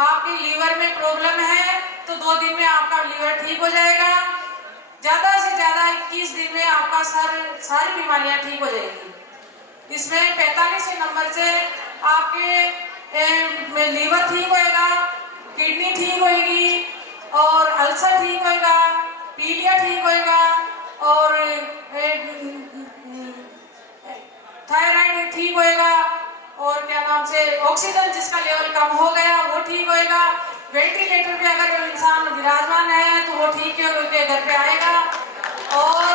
आपके लीवर में प्रॉब्लम है तो 2 दिन में आपका लीवर ठीक हो जाएगा। ज्यादा से ज्यादा 21 दिन में आपका सारी बीमारियां ठीक हो जाएगी। इसमें 45 नंबर से आपके लीवर ठीक होएगा, किडनी ठीक होएगी और अल्सर ठीक होएगा, पीलिया ठीक होएगा और थायराइड ठीक होएगा और क्या नाम से ऑक्सीजन जिसका लेवल कम हो गया वो ठीक होएगा। वेंटिलेटर पे अगर इंसान विराजमान है तो वो ठीक है घर पे आएगा और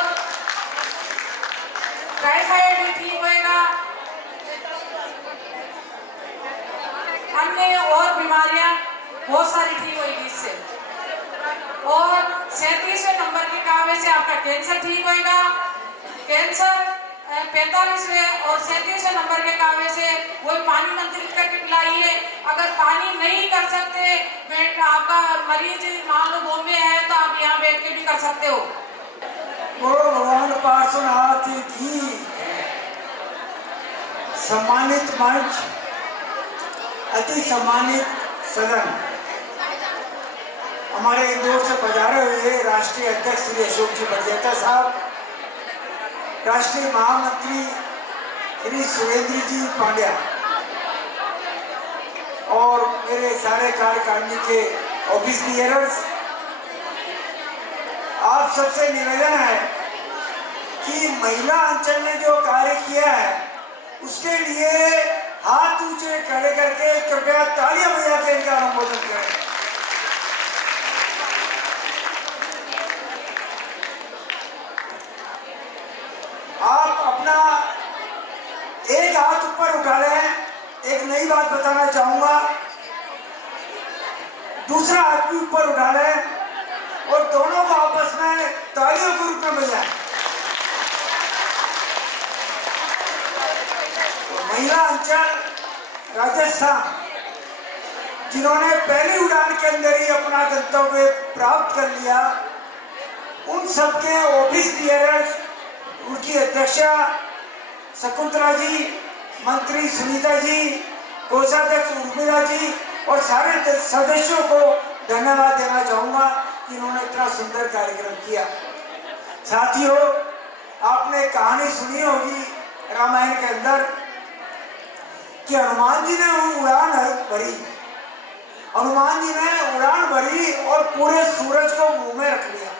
टाइफाइड भी ठीक होएगा। अन्य और बीमारियां बहुत सारी ठीक होगी इससे। और 37वें नंबर के कावे से आपका कैंसर ठीक होएगा। कैंसर 45वें और 37वें नंबर के कावे से वही पानी मंत्रित करके पिलाइए। अगर पानी नहीं कर सकते, आपका मरीज मान लो बॉम्बे है तो आप यहाँ बैठ के भी कर सकते हो। वो भगवान पार्श्वनाथ की सम्मानित मंच, अति सम्मानित सदन, हमारे इंदौर से पधारे हुए राष्ट्रीय अध्यक्ष श्री अशोक जी बड़जेठा साहब, राष्ट्रीय महामंत्री श्री सुरेंद्र जी पांड्या और मेरे सारे कार्यकारिणी के ऑफिस बियरर्स, आप सबसे निवेदन है कि महिला अंचल ने जो कार्य किया है उसके लिए हाथ ऊंचे खड़े करके कृपया तालियां बजा के इनका अनुमोदन करें। आप अपना एक हाथ ऊपर उठा लें। एक नई बात बताना चाहूंगा, दूसरा हाथ भी ऊपर उठा लें और दोनों को आपस में तालियों के रूप में बजाएं। तो महिला अंचल राजस्थान जिन्होंने पहली उड़ान के अंदर ही अपना गंतव्य प्राप्त कर लिया, उन सबके ऑफिस बियरर्स, उनकी अध्यक्षा शकुंतला जी, मंत्री सुनीता जी, कोषाध्यक्ष उर्मिला जी और सारे सदस्यों को धन्यवाद देना चाहूंगा कि इन्होंने इतना सुंदर कार्यक्रम किया। साथियों, आपने कहानी सुनी होगी रामायण के अंदर कि हनुमान जी ने उड़ान भरी। हनुमान जी ने उड़ान भरी और पूरे सूरज को मुंह में रख लिया।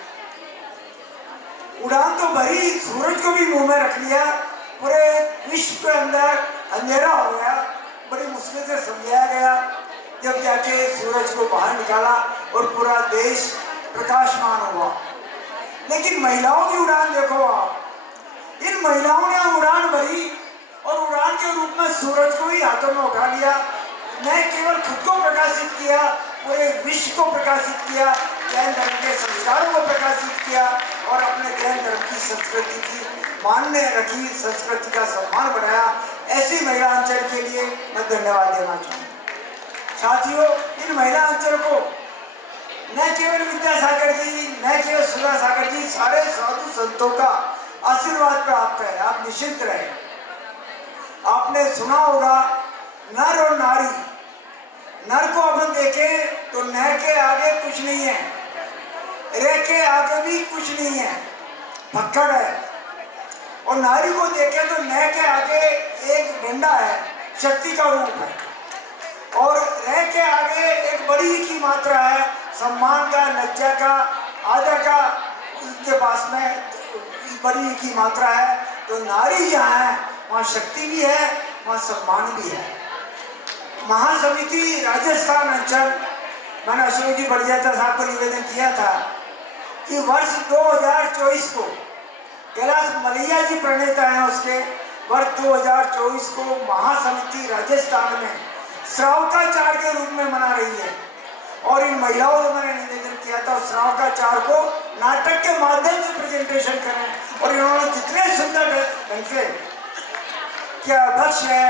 उड़ान तो भरी, सूरज को भी मुंह में रख लिया। पूरे विश्व के अंदर अंधेरा हो गया। बड़ी मुश्किल से समझाया गया, जब जाके सूरज को बाहर निकाला और पूरा देश प्रकाशमान हुआ। लेकिन महिलाओं की उड़ान देखो आप, इन महिलाओं ने उड़ान भरी और उड़ान के रूप में सूरज को ही हाथों में उठा लिया। न केवल खुद को प्रकाशित किया, पूरे विश्व को प्रकाशित किया, जैन धर्म के संस्कारों को प्रकाशित किया और अपने जैन धर्म की संस्कृति की मान्य रखी, संस्कृति का सम्मान बढ़ाया। ऐसी महिला अंचल के लिए मैं धन्यवाद देना चाहूँगा। साथियों, इन महिला अंचल को न केवल विद्यासागर जी, न केवल सुधा सागर जी, सारे साधु संतों का आशीर्वाद प्राप्त है। आप निश्चिंत रहे। आपने सुना होगा नर और नारी। नर को अपन देखें तो न के आगे कुछ नहीं है, रे के आगे भी कुछ नहीं है, फक्कड़ है। और नारी को देखें तो न के आगे एक डंडा है, शक्ति का रूप है। और रह के आगे एक बड़ी की मात्रा है, सम्मान का, लज्जा का, आदर का, उसके पास में बड़ी की मात्रा है। तो नारी जहाँ है वहाँ शक्ति भी है, वहाँ सम्मान भी है। महासमिति राजस्थान अंचल, मैंने अशोक जी बड़जेठा साहब को निवेदन किया था कि वर्ष 2024 को, कैलाश मलैया जी प्रणेता हैं उसके, वर्ष 2024 को महासमिति राजस्थान में श्रावकाचार के रूप में मना रही है। और इन महिलाओं को मैंने निवेदन किया था श्रावकाचार को नाटक के माध्यम से प्रेजेंटेशन करें। और इन्होंने जितने सुंदर ढंग से, क्या अध्यक्ष है,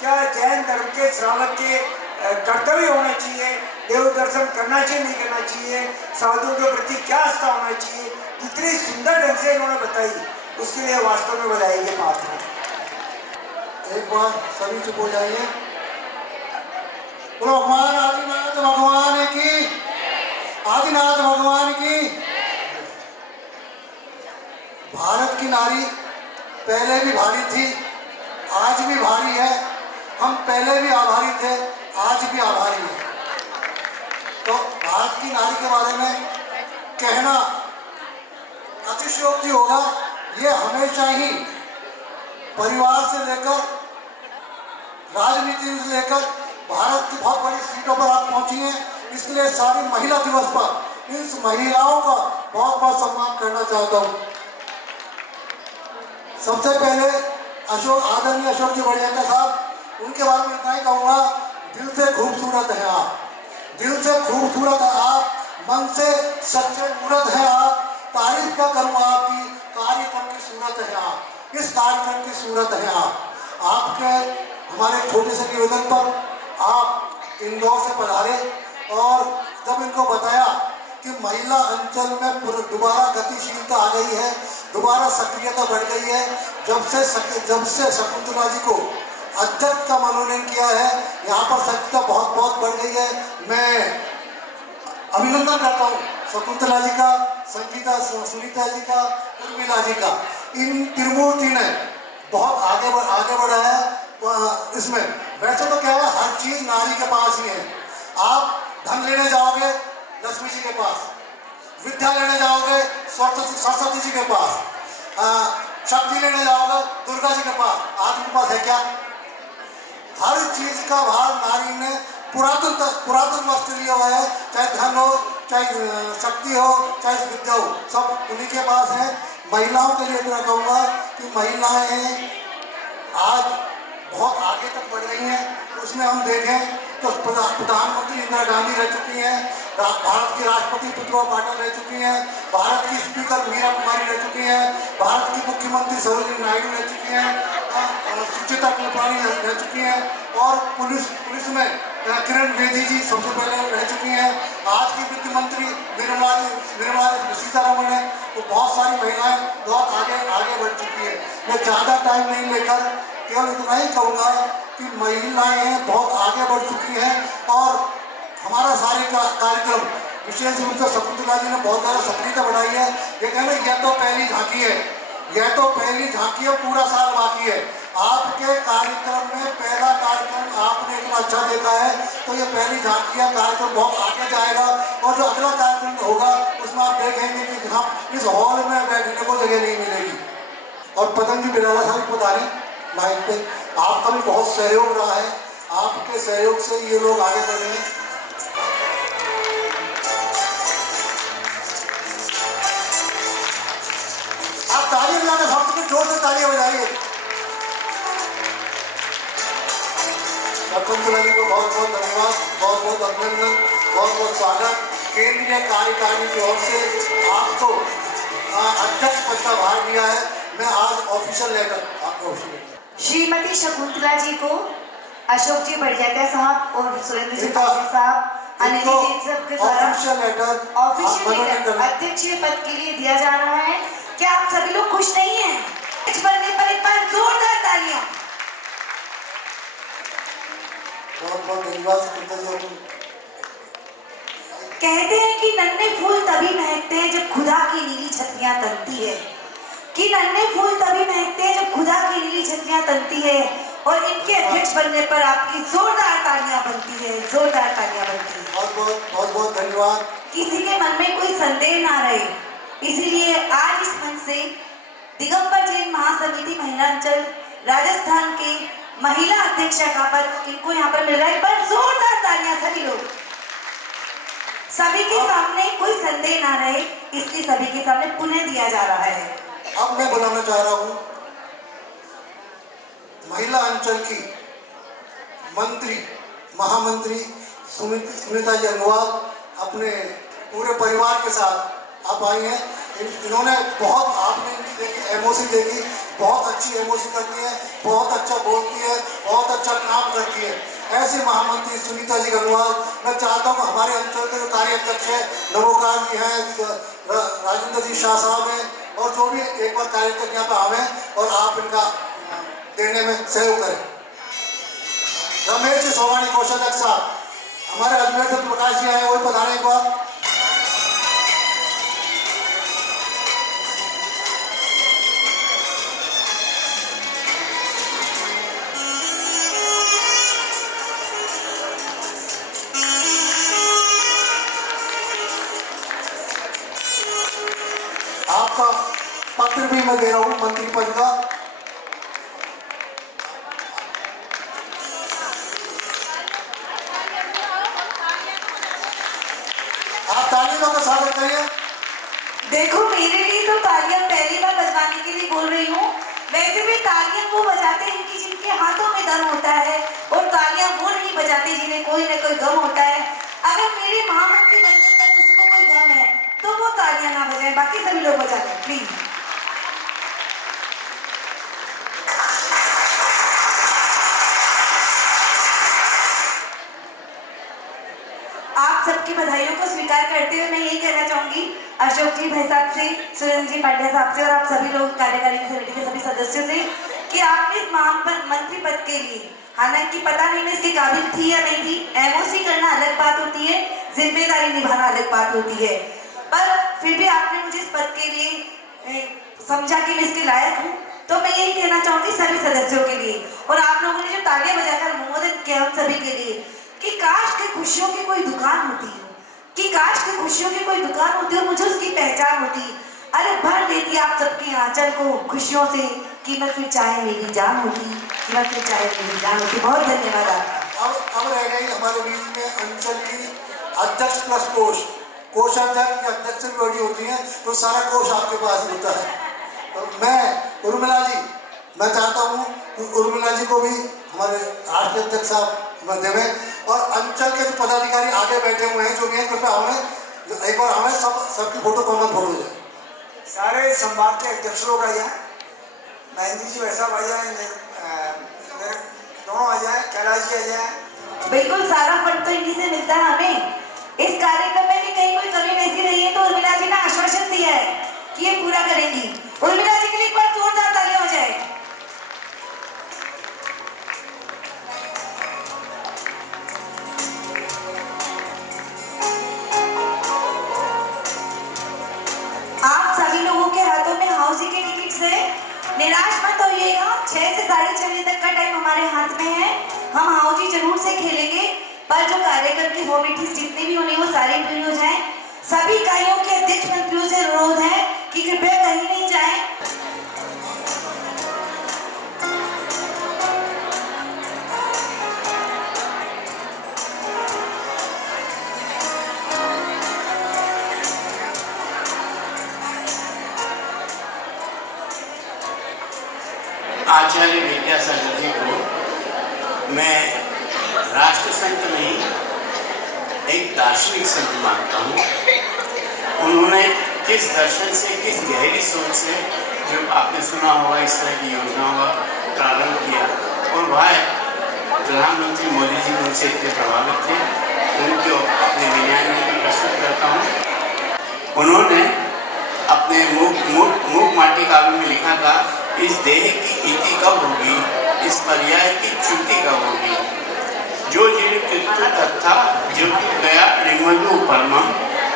क्या जैन धर्म के श्रावक के कर्तव्य होना चाहिए, देव दर्शन करना चाहिए नहीं करना चाहिए, साधुओं के प्रति क्या आस्था होना चाहिए, जितनी सुंदर ढंग से इन्होंने बताई उसके लिए वास्तव में बधाई के पात्र है। एक बार सभी चुप हो जाइए। बोलो भगवान आदिनाथ भगवान की, आदिनाथ भगवान की। भारत की नारी पहले भी भारी थी, आज भी भारी है। हम पहले भी आभारी थे, आज भी आभारी हैं। तो भारत की नारी के बारे में कहना अतिशयोक्ति होगा। ये हमेशा ही परिवार से लेकर राजनीति से लेकर भारत की बहुत बड़ी सीटों पर आप पहुंची हैं। इसलिए सारी महिला दिवस पर इन महिलाओं का बहुत बहुत सम्मान करना चाहता हूं। सबसे पहले आदरणीय अशोक जी बढ़िया साहब, उनके बारे में इतना ही कहूँगा, दिल से खूबसूरत है आप, दिल से खूबसूरत है आप, मन से सच्चे मूर्त है आप। तारीफ क्या करूँ आपकी, कार्यक्रम की सूरत है आप, इस कार्यक्रम की सूरत है आप। आपके हमारे छोटे से निवेदन पर आप इंदौर से पधारे और जब इनको बताया कि महिला अंचल में दोबारा गतिशीलता आ गई है, दोबारा सक्रियता बढ़ गई है, जब से शकुंतला जी को अध्यक्ष का मनोनयन किया है, यहाँ पर सक्रियता बहुत बहुत बढ़ गई है। मैं अभिनंदन करता हूँ शकुंतला जी का, संगीता सुनीता जी का, उर्मिला जी का। इन त्रिमूर्ति ने बहुत आगे बढ़ा है इसमें। वैसे तो क्या है, हर चीज नारी के पास ही है। आप धन लेने जाओगे लक्ष्मी जी के पास, विद्या लेने जाओगे सरस्वती जी के पास, शक्ति लेने जाओगे दुर्गा जी के पास। आज के पास है क्या? हर चीज का भार नारी ने पुरातन वस्तु लिया हुआ है, चाहे धन हो, चाहे शक्ति हो, चाहे विद्या हो, सब उन्हीं के पास है। महिलाओं के लिए इतना कहूँगा कि महिलाएं आज बहुत आगे तक बढ़ रही हैं। उसमें हम देखें तो प्रधानमंत्री इंदिरा गांधी रह चुकी हैं, भारत की राष्ट्रपति प्रतिभा पाटिल रह चुकी हैं, भारत की स्पीकर मीरा कुमारी रह चुकी हैं, भारत की मुख्यमंत्री सरोजिनी नायडू रह चुकी हैं, सुचिता कृपलानी रह चुकी हैं, और पुलिस में किरण बेदी जी सबसे पहले रह चुकी हैं। आज की वित्त मंत्री निर्मला सीतारमण है। तो बहुत सारी महिलाएं बहुत आगे बढ़ चुकी है। मैं ज़्यादा टाइम नहीं लेकर केवल इतना ही कहूँगा कि महिलाएं बहुत आगे बढ़ चुकी हैं और हमारा सारे कार्यक्रम विशेष रूप से शकुंतला जी ने बहुत ज़्यादा सक्रियता बढ़ाई है। ये कहना यह तो पहली झांकी है, यह तो पहली झांकी है, पूरा साल बाकी है। आपके कार्यक्रम में पहला कार्यक्रम आपने इतना अच्छा देखा है तो ये पहली झांकी है। कार्यक्रम बहुत आगे जाएगा और जो अगला कार्यक्रम होगा उसमें आप देखेंगे कि हाँ, इस हॉल में बैठने को जगह नहीं मिलेगी। और पतंजलि बिराला साहब बता रही लाइन पे, आपका भी बहुत सहयोग रहा है, आपके सहयोग से ये लोग आगे बढ़ रहे हैं। आप तालियां बजाने, सबसे जोर से तालियां बजाइए। शकुंतला जी को बहुत बहुत धन्यवाद, बहुत बहुत अभिनंदन, बहुत बहुत स्वागत। केंद्रीय कार्यकारिणी की ओर से आपको अध्यक्ष पद का भार दिया है। मैं आज ऑफिशियल लेटर आपको श्रीमती शकुंतला जी को अशोक जी बढ़िया साहब और सुरेंद्र जी साहब के द्वारा ऑफिशियल लेटर अध्यक्ष पद के लिए दिया जा रहा है। क्या आप सभी लोग खुश नहीं हैं? बनने पर एक बार जोरदार तालियां। बहुत बहुत धन्यवाद। कहते हैं कि नन्हे फूल तभी महकते हैं जब खुदा की नीली छतरियां तनती है, कि नन्हे फूल तभी महकते हैं जब खुदा की नीली छतरियां तनती है। और इनके अध्यक्ष बनने पर आपकी जोरदार तालियां बनती है, जोरदार तालियां बनती है। बहुत बहुत धन्यवाद। किसी के मन में कोई संदेह ना रहे, इसीलिए आज इस मंच से दिगंबर जैन महासमिति महिला अंचल राजस्थान के महिला अध्यक्षा का पद इनको यहाँ पर मिल रहा है। पर जोरदार तालियां सभी लोग, सभी के सामने कोई संदेह ना रहे, इसलिए सभी के सामने पुनः दिया जा रहा है। अब मैं बुलाना चाह रहा हूँ महिला अंचल की मंत्री महामंत्री सुनीता जी अग्रवाल अपने पूरे परिवार के साथ आप आई हैं। इन्होंने बहुत, आपने देखी एमओसी देखी, बहुत अच्छी एमओसी करती है, बहुत अच्छा बोलती है, बहुत अच्छा काम करती है। ऐसे महामंत्री सुनीता जी गंगवाल, मैं चाहता हूँ हमारे अंचल के जो कार्य अध्यक्ष है नवोकार जी हैं, राजेंद्र जी शाह साहब हैं, और जो भी एक बार कार्यक्रम यहाँ पे आवे और आप इनका देने में सहयोग करें। रमेश जी सोवानी कोषाध्यक्ष साहब, हमारे अजमेर से प्रकाश जी आए, वही पधारे एक बार। आपका पत्र भी मैं दे रहा हूँ मंत्री पद का। आप तालियों का स्वागत करिए। देखो मेरे लिए तो तालियां पहली बार बजवाने के लिए बोल रही हूँ। वैसे भी तालियां वो बजाते हैं कि जिनके हाथों में दम होता है, और तालियां वो नहीं बजाते जिन्हें कोई ना कोई गम होता है। अगर मेरे महामंत्री बनने तक उसको कोई गम है तो वो तालियां ना बजाए, बाकी सभी लोग बजा लें प्लीज। आप सबकी बधाइयों को स्वीकार करते हुए मैं यही कहना चाहूंगी अशोक जी भाई साहब से, सुरेंद्र जी पांड्या साहब से, और आप सभी लोग कार्यकारी समिति के सभी सदस्यों से कि आपने इस मंत्री पद के लिए, हालांकि पता नहीं मैं इसके काबिल थी या नहीं थी, एमओसी करना अलग बात होती है, जिम्मेदारी निभाना अलग बात होती है, पर फिर भी आपने मुझे इस पद के लिए समझा कि मैं इसके लायक हूँ। तो मैं यही कहना चाहूंगी सभी सदस्यों के लिए, और आप लोगों ने जो तालियां बजाकर अनुमोदन किया हम सभी के लिए, कि काश के खुशियों की कोई दुकान होती हो, कि काश के खुशियों की कोई दुकान होती और मुझे उसकी पहचान होती। अरे भर देती आप सबके आंचल को खुशियों से, कीमत फिर चाहे मेरी जान होती, कीमत फिर चाहे मेरी जान होती। बहुत धन्यवाद आपका। अब रह गई हमारे बीच में अंचल की अध्यक्ष प्लस कोषाध्यक्ष की अध्यक्ष भी बड़ी होती है, तो सारा कोष आपके पास ही होता है। तो मैं उर्मिला जी, मैं चाहता हूँ उर्मिला जी को भी हमारे राष्ट्रीय अध्यक्ष साहब देवें, और अंचल के पदाधिकारी आगे बैठे हुए हैं जो भी हैं, कृपया हमें एक बार हमें सबकी फोटो कॉमन फोटो जाए। सारे संभाग के अध्यक्ष लोग आ जाए, महेंद्र जी वैसा आ जाए, दोनों आ जाए, कैलाश जी आ जाए। बिल्कुल सारा फंड तो इन्हीं से मिलता है हमें। इस कार्यक्रम में भी कहीं कोई कमी वैसी रही है तो उर्मिला जी ने आश्वासन दिया है कि ये पूरा करेंगी। उर्मिला जी के लिए एक बार जोरदार तालियां हो जाए। आप सभी लोगों के हाथों में हाउसी के टिकट्स है, निराश मत होइएगा। 6 से 6:30 बजे तक का टाइम हमारे हाथ में है, हम हाउसी जरूर से खेलेंगे, पर जो कार्यक्रम की फॉर्मेलिटीज जितनी भी होनी वो सारी पूरी हो जाए। सभी इकाइयों के अध्यक्ष मंत्रियों से अनुरोध है कि कृपया कहीं नहीं जाएं। आचार्य विद्यासागर जी को मैं राष्ट्र संत नहीं, एक दार्शनिक संत मानता हूँ। उन्होंने किस दर्शन से, किस गहरी सोच से, जो आपने सुना होगा इस तरह की योजनाओं का प्रारंभ किया, और वह प्रधानमंत्री मोदी जी उनसे इतने प्रभावित थे, उनको अपने विज्ञान में भी प्रस्तुत करता हूँ। उन्होंने अपने मूक माटी काव्य में लिखा था, इस देह की इति कब होगी, इस पर्याय की च्युति कब होगी। जो जीव कृत्य तथा जो गया निमधु परमम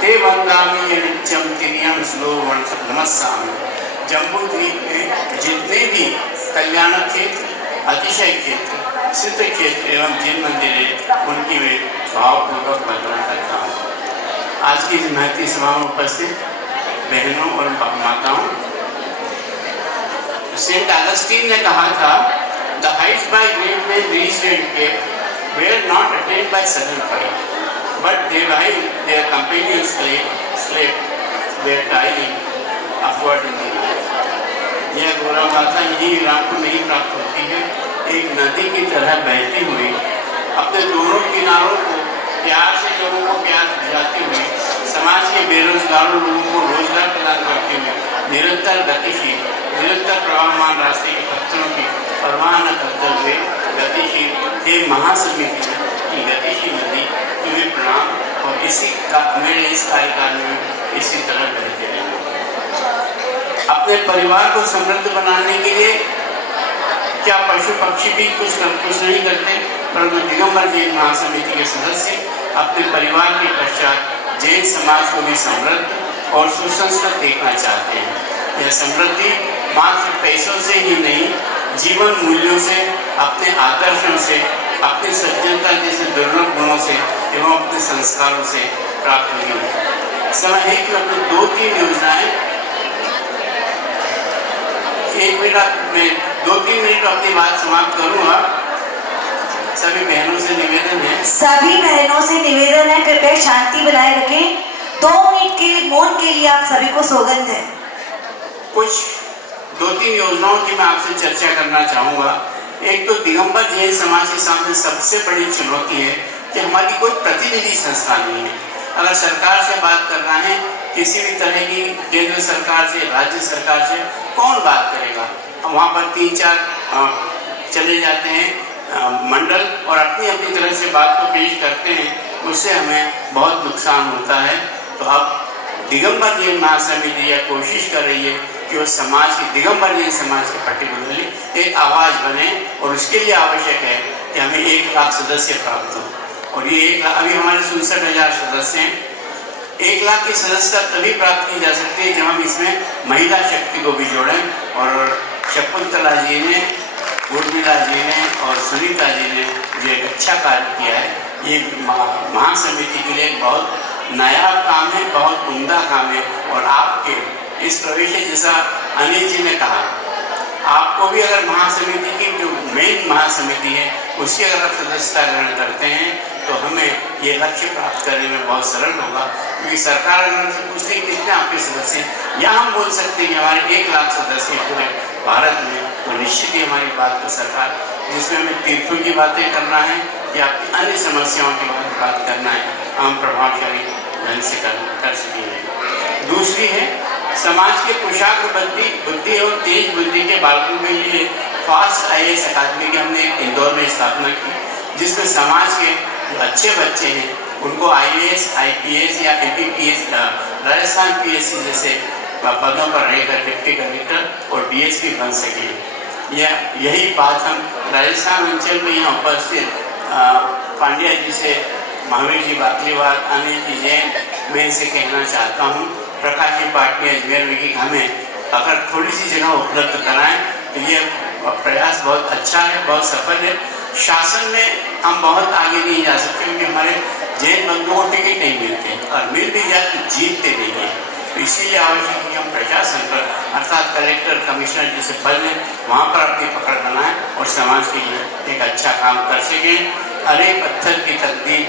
ते वंदामि नित्यम तिर्यम श्लोक नमस्सामि। जम्बू द्वीप में जितने भी कल्याण क्षेत्र, अतिशय क्षेत्र, सिद्ध क्षेत्र एवं जिन मंदिर है, उनकी मैं भावपूर्वक वंदना करता हूँ। आज की इस महती सभा में उपस्थित बहनों और माताओं, सेंट अगस्टीन ने कहा था, the heights by great men reached and kept were not attained by sudden flight, but they while their companions slept were toiling upward in the air। यह गौरव गाथा यही राम को नहीं प्राप्त होती है, एक नदी की तरह बहती हुई अपने दोनों किनारों को प्यार से लोगों को प्यार बुझाते हुए, समाज के बेरोजगारों लोगों को रोजगार प्रदान करते हुए, निरंतर गतिशील, निरंतर प्रवाहमान रास्ते के पत्थरों की परवाह न करते हुए गतिशील हे महासमिति की गतिशील नदी, तुम्हें प्रणाम और इसी का मेरे इस कार्यकाल में इसी तरह बहते रहना। अपने परिवार को समृद्ध बनाने के लिए क्या पशु पक्षी भी कुछ नहीं करते, परंतु दिगंबर जैन महासमिति के सदस्य अपने परिवार के पश्चात जैन समाज को भी समृद्ध और सुसंस्कृत देखना चाहते हैं। यह समृद्धि मात्र पैसों से ही नहीं, जीवन मूल्यों से, अपने आदर्शों से, अपनी सज्जनता जैसे दुर्लभ गुणों से एवं अपने संस्कारों से प्राप्त हुई है। समय है कि अपने 2-3 योजनाएं, 2-3 मिनट अपनी बात समाप्त करूंगा। सभी बहनों से निवेदन है, सभी बहनों से निवेदन है, कृपया शांति बनाए रखें। 2 मिनट के मौन के लिए आप सभी को सौगंध है। कुछ 2-3 योजनाओं की मैं आपसे चर्चा करना चाहूँगा। एक तो दिगंबर जैन समाज के सामने सबसे बड़ी चुनौती है कि हमारी कोई प्रतिनिधि संस्था नहीं है। अगर सरकार से बात करना है, किसी भी तरह की केंद्र सरकार से, राज्य सरकार से, कौन बात करेगा? हम वहाँ पर 3-4 चले जाते हैं मंडल और अपनी अपनी तरह से बात को पेश करते हैं, उससे हमें बहुत नुकसान होता है। तो अब दिगंबर जैन महासमिति यह कोशिश कर रही है कि वो समाज की, दिगंबर जैन समाज के पर्टिकुलरली एक आवाज़ बने, और उसके लिए आवश्यक है कि हमें 1 लाख सदस्य प्राप्त हो। और ये 1 लाख, अभी हमारे 67,000 सदस्य हैं। 1 लाख की सदस्यता तभी प्राप्त की जा सकती है जब हम इसमें महिला शक्ति को भी जोड़ें। और शकुंतला जी ने, उर्मिला जी ने और सुनीता जी ने जो एक अच्छा कार्य किया है, ये महासमिति के लिए एक बहुत नायाब काम है, बहुत उम्दा काम है। और आपके इस प्रवेश, जैसा अनिल जी ने कहा, आपको भी अगर महासमिति की जो मेन महासमिति है उसकी अगर आप सदस्यता ग्रहण करते हैं तो हमें ये लक्ष्य प्राप्त करने में बहुत सरल होगा। क्योंकि सरकार अगर हमसे पूछती है कितने आपके सदस्य हैं, या हम बोल सकते हैं कि हमारे 1 लाख सदस्य पूरे भारत में, तो निश्चित ही हमारी बात को सरकार, जिसमें हमें तीर्थों की बातें करना है या अन्य समस्याओं के बारे में बात करना है, हम प्रभावशाली ढंग से कर सकेंगे। दूसरी है समाज के कुशाग्र बुद्धि और तेज बुद्धि के बालकों के लिए फास्ट IAS अकादमी की हमने इंदौर में स्थापना की, जिसमें समाज के जो अच्छे बच्चे हैं उनको IAS, IPS या MPPS, राजस्थान PSC जैसे पदों पर रहकर डिप्टी कलेक्टर और DSP बन सके। यही बात हम राजस्थान अंचल में यहाँ उपस्थित पांड्या जी से, महावीर जी बाकलीवाल, अनिल जी जैन, मैं इनसे कहना चाहता हूँ, प्रकाश जी पाटनी अजमेर में, कि हमें अगर थोड़ी सी जगह उपलब्ध कराएं तो ये प्रयास बहुत अच्छा है, बहुत सफल है। शासन में हम बहुत आगे नहीं जा सकते क्योंकि हमारे जैन बंधुओं को टिकट नहीं मिलते, और मिल भी जाए तो जीतते नहीं हैं। तो इसीलिए आवश्यक है कि हम प्रशासन पर, अर्थात कलेक्टर, कमिश्नर जैसे पद में, वहाँ पर अपनी पकड़ बनाएं और समाज के लिए एक अच्छा काम कर सकें। हरे पत्थर की तकदीर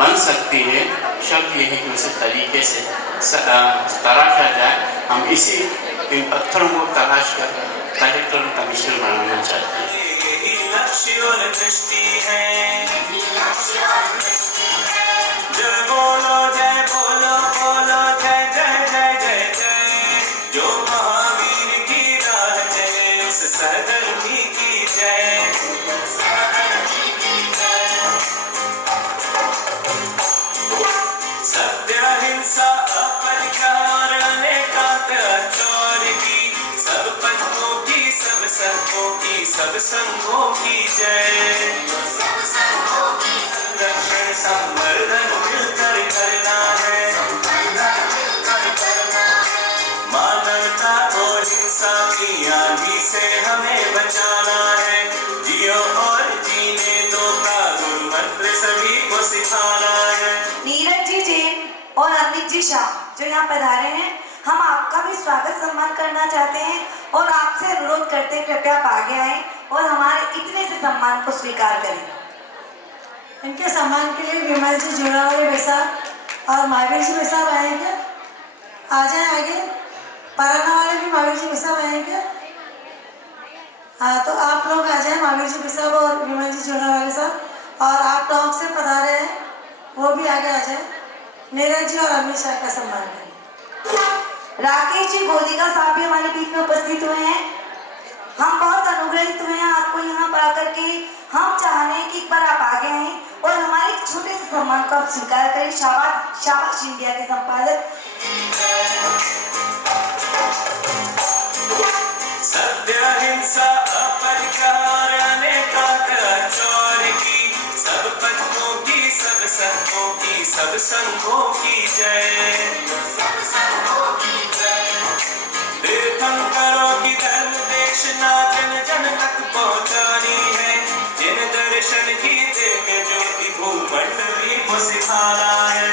बन सकती है, शब्द यही कि उसे तरीके से तराशा जाए। हम इन पत्थरों को तराश कर कलेक्टर और कमिश्नर बनाना चाहते हैं। यही लक्ष्य और दृष्टि है, जय बोलो जय बोलो बोलो जय जय जय जय जय, जो महावीर की राह चले उस सरधर्मी की जय। सत्य हिंसा अपरिहार अनेकांत चौर की, सब पंथों की, सब संतों की, सब संघों की जय। रक्षण संवर्धन मिलकर करना है, मानवता और हिंसा की आंधी से हमें बचाना है। जियो और जीने दो का गुरु मंत्र सभी को सिखाना है। नीरज जी जैन और अमित जी शाह जो यहाँ पधारे हैं, हम आपका भी स्वागत सम्मान करना चाहते हैं और आपसे अनुरोध करते हैं कृपया आप आगे आएं और हमारे इतने से सम्मान को स्वीकार करें। इनके सम्मान के लिए विमल जी जोड़ावाले बेसाब और महावीर जी बेसाब आएंगे, आ जाए आगे। पराना वाले भी महावीर जी बेसाब आएंगे। हाँ, तो आप लोग आ जाए, महावीर जी बेसाब और विमल जी जोड़ावाले साहब। और आप टॉप से पधारे हैं, वो भी आगे आ जाए। नीरज जी और अमित शाह का सम्मान करें। राकेश जी गोदिका साहब भी हमारे बीच में उपस्थित हुए हैं। हम बहुत अनुग्रहित हुए हैं आपको यहाँ पर आकर के। हम चाह रहे हैं कि एक बार आप आगे आए और हमारे एक छोटे से सम्मान को आप स्वीकार करें। शाबाश शाबाश इंडिया के संपादक। सत्य हिंसा अपरिहार अनेका चौर की, सब पंथों की, सब संतों की, सब संघों की जय। तीर्थंकरों की धर्म देशना जन जन तक पहुंचानी है, जिन दर्शन की दिव्य ज्योति भूमंडली को सिखाना है।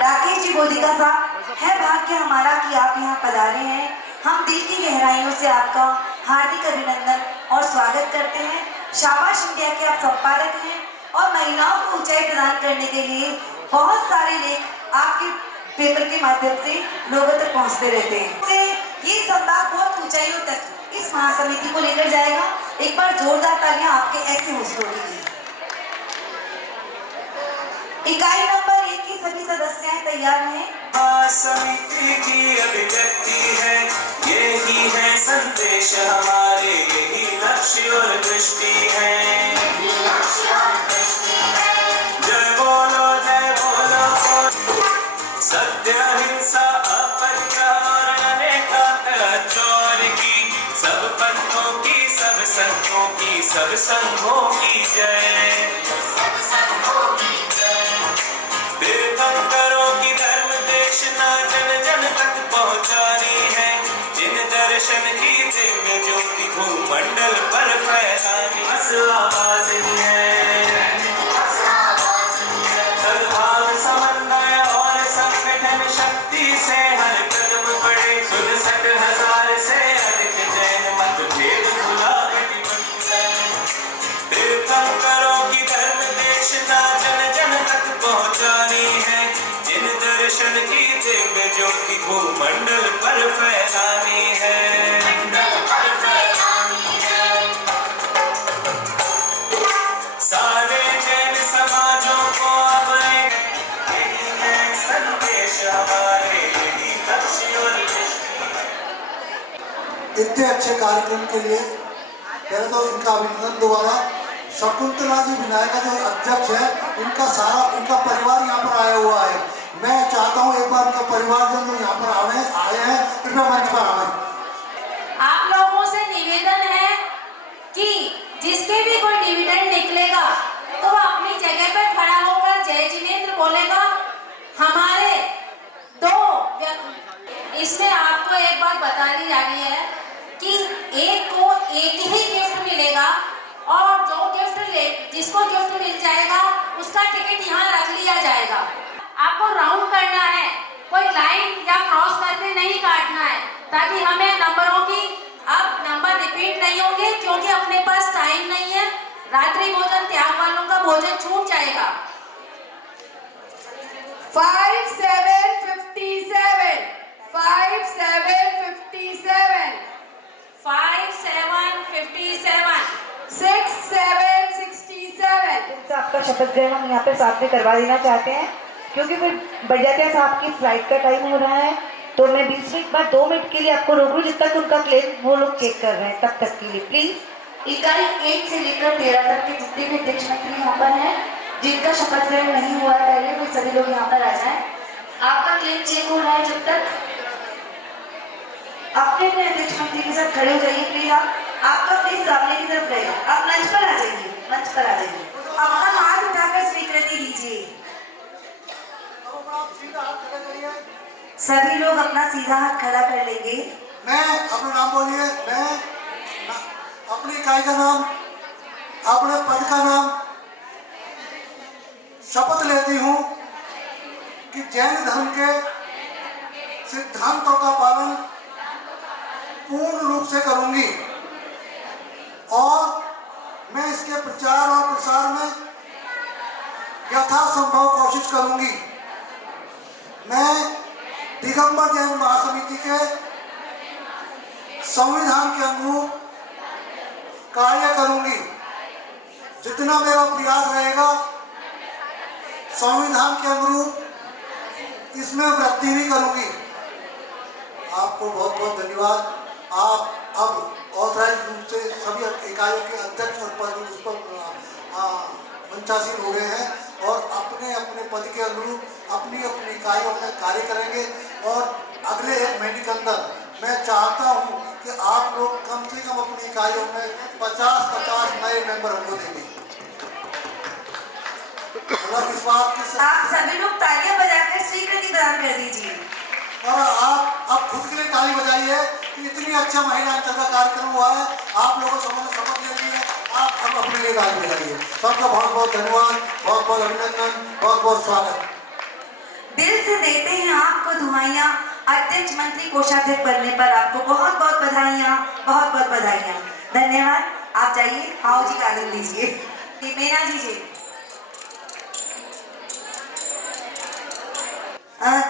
राकेश जी बोधिका साहब, है भाग्य हमारा कि आप यहाँ पधारे हैं। हम दिल की गहराइयों से आपका हार्दिक अभिनंदन और स्वागत करते हैं। शाबाश इंडिया के आप संपादक हैं और महिलाओं को ऊंचाई प्रदान करने के लिए बहुत सारे लेख आपके पेपर के माध्यम से लोगों तक पहुँचते रहते हैं। ये संवाद बहुत ऊंचाइयों तक इस महासमिति को लेकर जाएगा। एक बार जोरदार तालियां आपके ऐसे हौसलों के लिए। इकाई नंबर 1 की सभी सदस्य तैयार हैं। समिति की अभिव्यक्ति है, यही है संदेश हमारे, यही लक्ष्य और दृष्टि है। जय बोलो सत्य हिंसा अपरिहार अनेका चौर की, सब पंथों की, सब संतों की, सब संघों की जय। तीर्थंकरों की धर्म देशना जन जन तक पहुंचानी है, जिन दर्शन की दिव्य ज्योति भूमंडल पर फैलानी आवाज है। सद्भाव समन्वय और संगठन शक्ति से हर कदम बढ़े, 67,000 से अधिक जैन मतभेद भुला तीर्थंकरों की धर्म देशना जन जन तक पहुंचानी है, जिन दर्शन की दिव्य ज्योति भूमंडल पर फैलानी है। सारे जैन समाजों को अब यही है संदेश हमारे, यही लक्ष्य और इतने अच्छे कार्यक्रम के लिए पहले तो इनका अभिनंदन दोबारा। शकुंतला जी विनायका जो अध्यक्ष है, इनका परिवार यहाँ पर आया हुआ है। मैं चाहता हूँ एक बार इनका परिवार जो यहाँ पर आए हैं कृपया मंच पर आए। आप लोगों से निवेदन है कि जिसके भी कोई डिविडेंड निकलेगा तो वो अपनी जगह पर खड़ा होकर जय जिनेंद्र बोलेगा। हमारे इसमें आपको एक बात बता दी जा रही है कि एक को एक ही गिफ्ट मिलेगा और जिसको गिफ्ट मिल जाएगा उसका टिकट यहाँ रख लिया जाएगा। आपको राउंड करना है, कोई लाइन या क्रॉस करके नहीं काटना है, ताकि हमें नंबरों की अब नंबर रिपीट नहीं होंगे, क्योंकि अपने पास टाइम नहीं है। रात्रि भोजन त्याग वालों का भोजन छूट जाएगा। 5757 5757 5757 6767 आपका शपथ ग्रहण हम यहाँ पे साथ में करवा देना चाहते हैं, क्योंकि फिर बजाते साहब की फ्लाइट का टाइम हो रहा है। तो मैं 20 मिनट बाद 2 मिनट के लिए आपको रोक लूँ, जब तक उनका क्लेम वो लोग चेक कर रहे हैं, तब तक के लिए प्लीज। इकाई 1 से लेकर 13 तक के जितने भी अध्यक्ष मंत्री यहाँ पर हैं, जिनका शपथ ग्रहण नहीं हुआ है पहले, वो सभी लोग यहाँ पर आ जाएं। आपका क्लेम चेक हो रहा है, जब तक अपने अध्यक्ष मंत्री के साथ खड़े हो जाइए प्लीज। आपका फेस सामने की तरफ रहेगा, आप मंच पर आ जाइए, मंच पर आ जाइए। अपना हाथ उठाकर स्वीकृति दीजिए। सभी लोग अपना सीधा हाथ खड़ा कर लेंगे। मैं अपना नाम बोलिए। मैं अपनी इकाई का नाम, अपने पद का नाम शपथ लेती हूँ कि जैन धर्म के सिद्धांतों का पालन पूर्ण रूप से करूंगी और मैं इसके प्रचार और प्रसार में यथासंभव कोशिश करूंगी। मैं दिगंबर जैन महासमिति के संविधान के अनुरूप कार्य करूंगी। जितना मेरा प्रयास रहेगा संविधान के अनुरूप इसमें वृद्धि भी करूंगी। आपको बहुत बहुत धन्यवाद। आप अब ऑथराइज रूप से सभी इकाइयों के अध्यक्ष और पद उस पर मंचासीन हो गए हैं और अपने अपने पद के अनुरूप अपनी अपनी इकाइयों में कार्य करेंगे। और अगले 1 महीने के अंदर मैं चाहता हूं कि आप लोग कम से कम अपनी इकाइयों में 50-50 नए मेंबर हमको देंगे। इस बात की आप सभी लोग तालियां बजाकर स्वीकृति प्रदान कर दीजिए। और आप खुद के लिए ताली बजाइए कि इतनी अच्छा महिला अंचल का कार्यक्रम हुआ है। आप लोगों समझ शपथ ले ली है, आप अब अपने लिए ताली बजाइए। सबका बहुत बहुत धन्यवाद, बहुत बहुत अभिनंदन, बहुत बहुत स्वागत। दिल से देते हैं आपको दुआइयां। अध्यक्ष मंत्री कोषाध्यक्ष बनने पर आपको बहुत बहुत बधाइयां, बहुत बहुत बधाइयां। धन्यवाद। आप जाइए, हाउ जी का आनंद लीजिए। मीना जी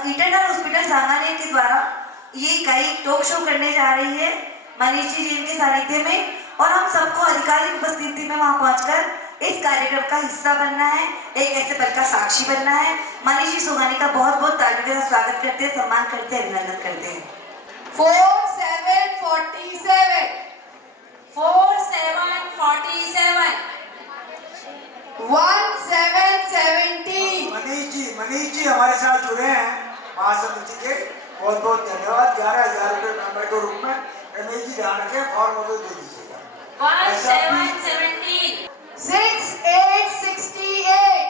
इंटरनल हॉस्पिटल सांगानेर के द्वारा ये इकाई टॉक शो करने जा रही है मनीष जी इनके सानिध्य में, और हम सबको आधिकारिक उपस्थिति में वहां पहुंचकर इस कार्यक्रम का हिस्सा बनना है, एक ऐसे पल का साक्षी बनना है। मनीष जी सुगानी का बहुत बहुत तालियों के साथ स्वागत करते हैं, सम्मान करते हैं, अभिनंदन करते हैं। 4747 4747 1770। मनीष जी हमारे साथ जुड़े हैं महासमिति के, बहुत बहुत धन्यवाद। 11,000 रुपये मेंबर के रूप में मनीष जी जान के फॉर्म दे दीजिएगा। 1770 6868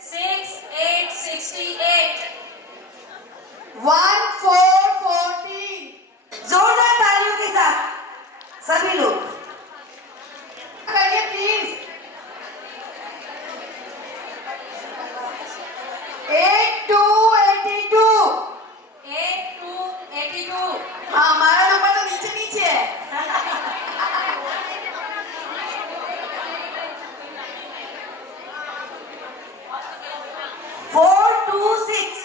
6868 1414। जोरदार तालियों के साथ सभी लोग करिए प्लीज। 8282 हाँ, हमारा नंबर तो नीचे नीचे है। 426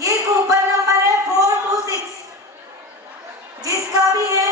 ये कूपन नंबर है 426, जिसका भी है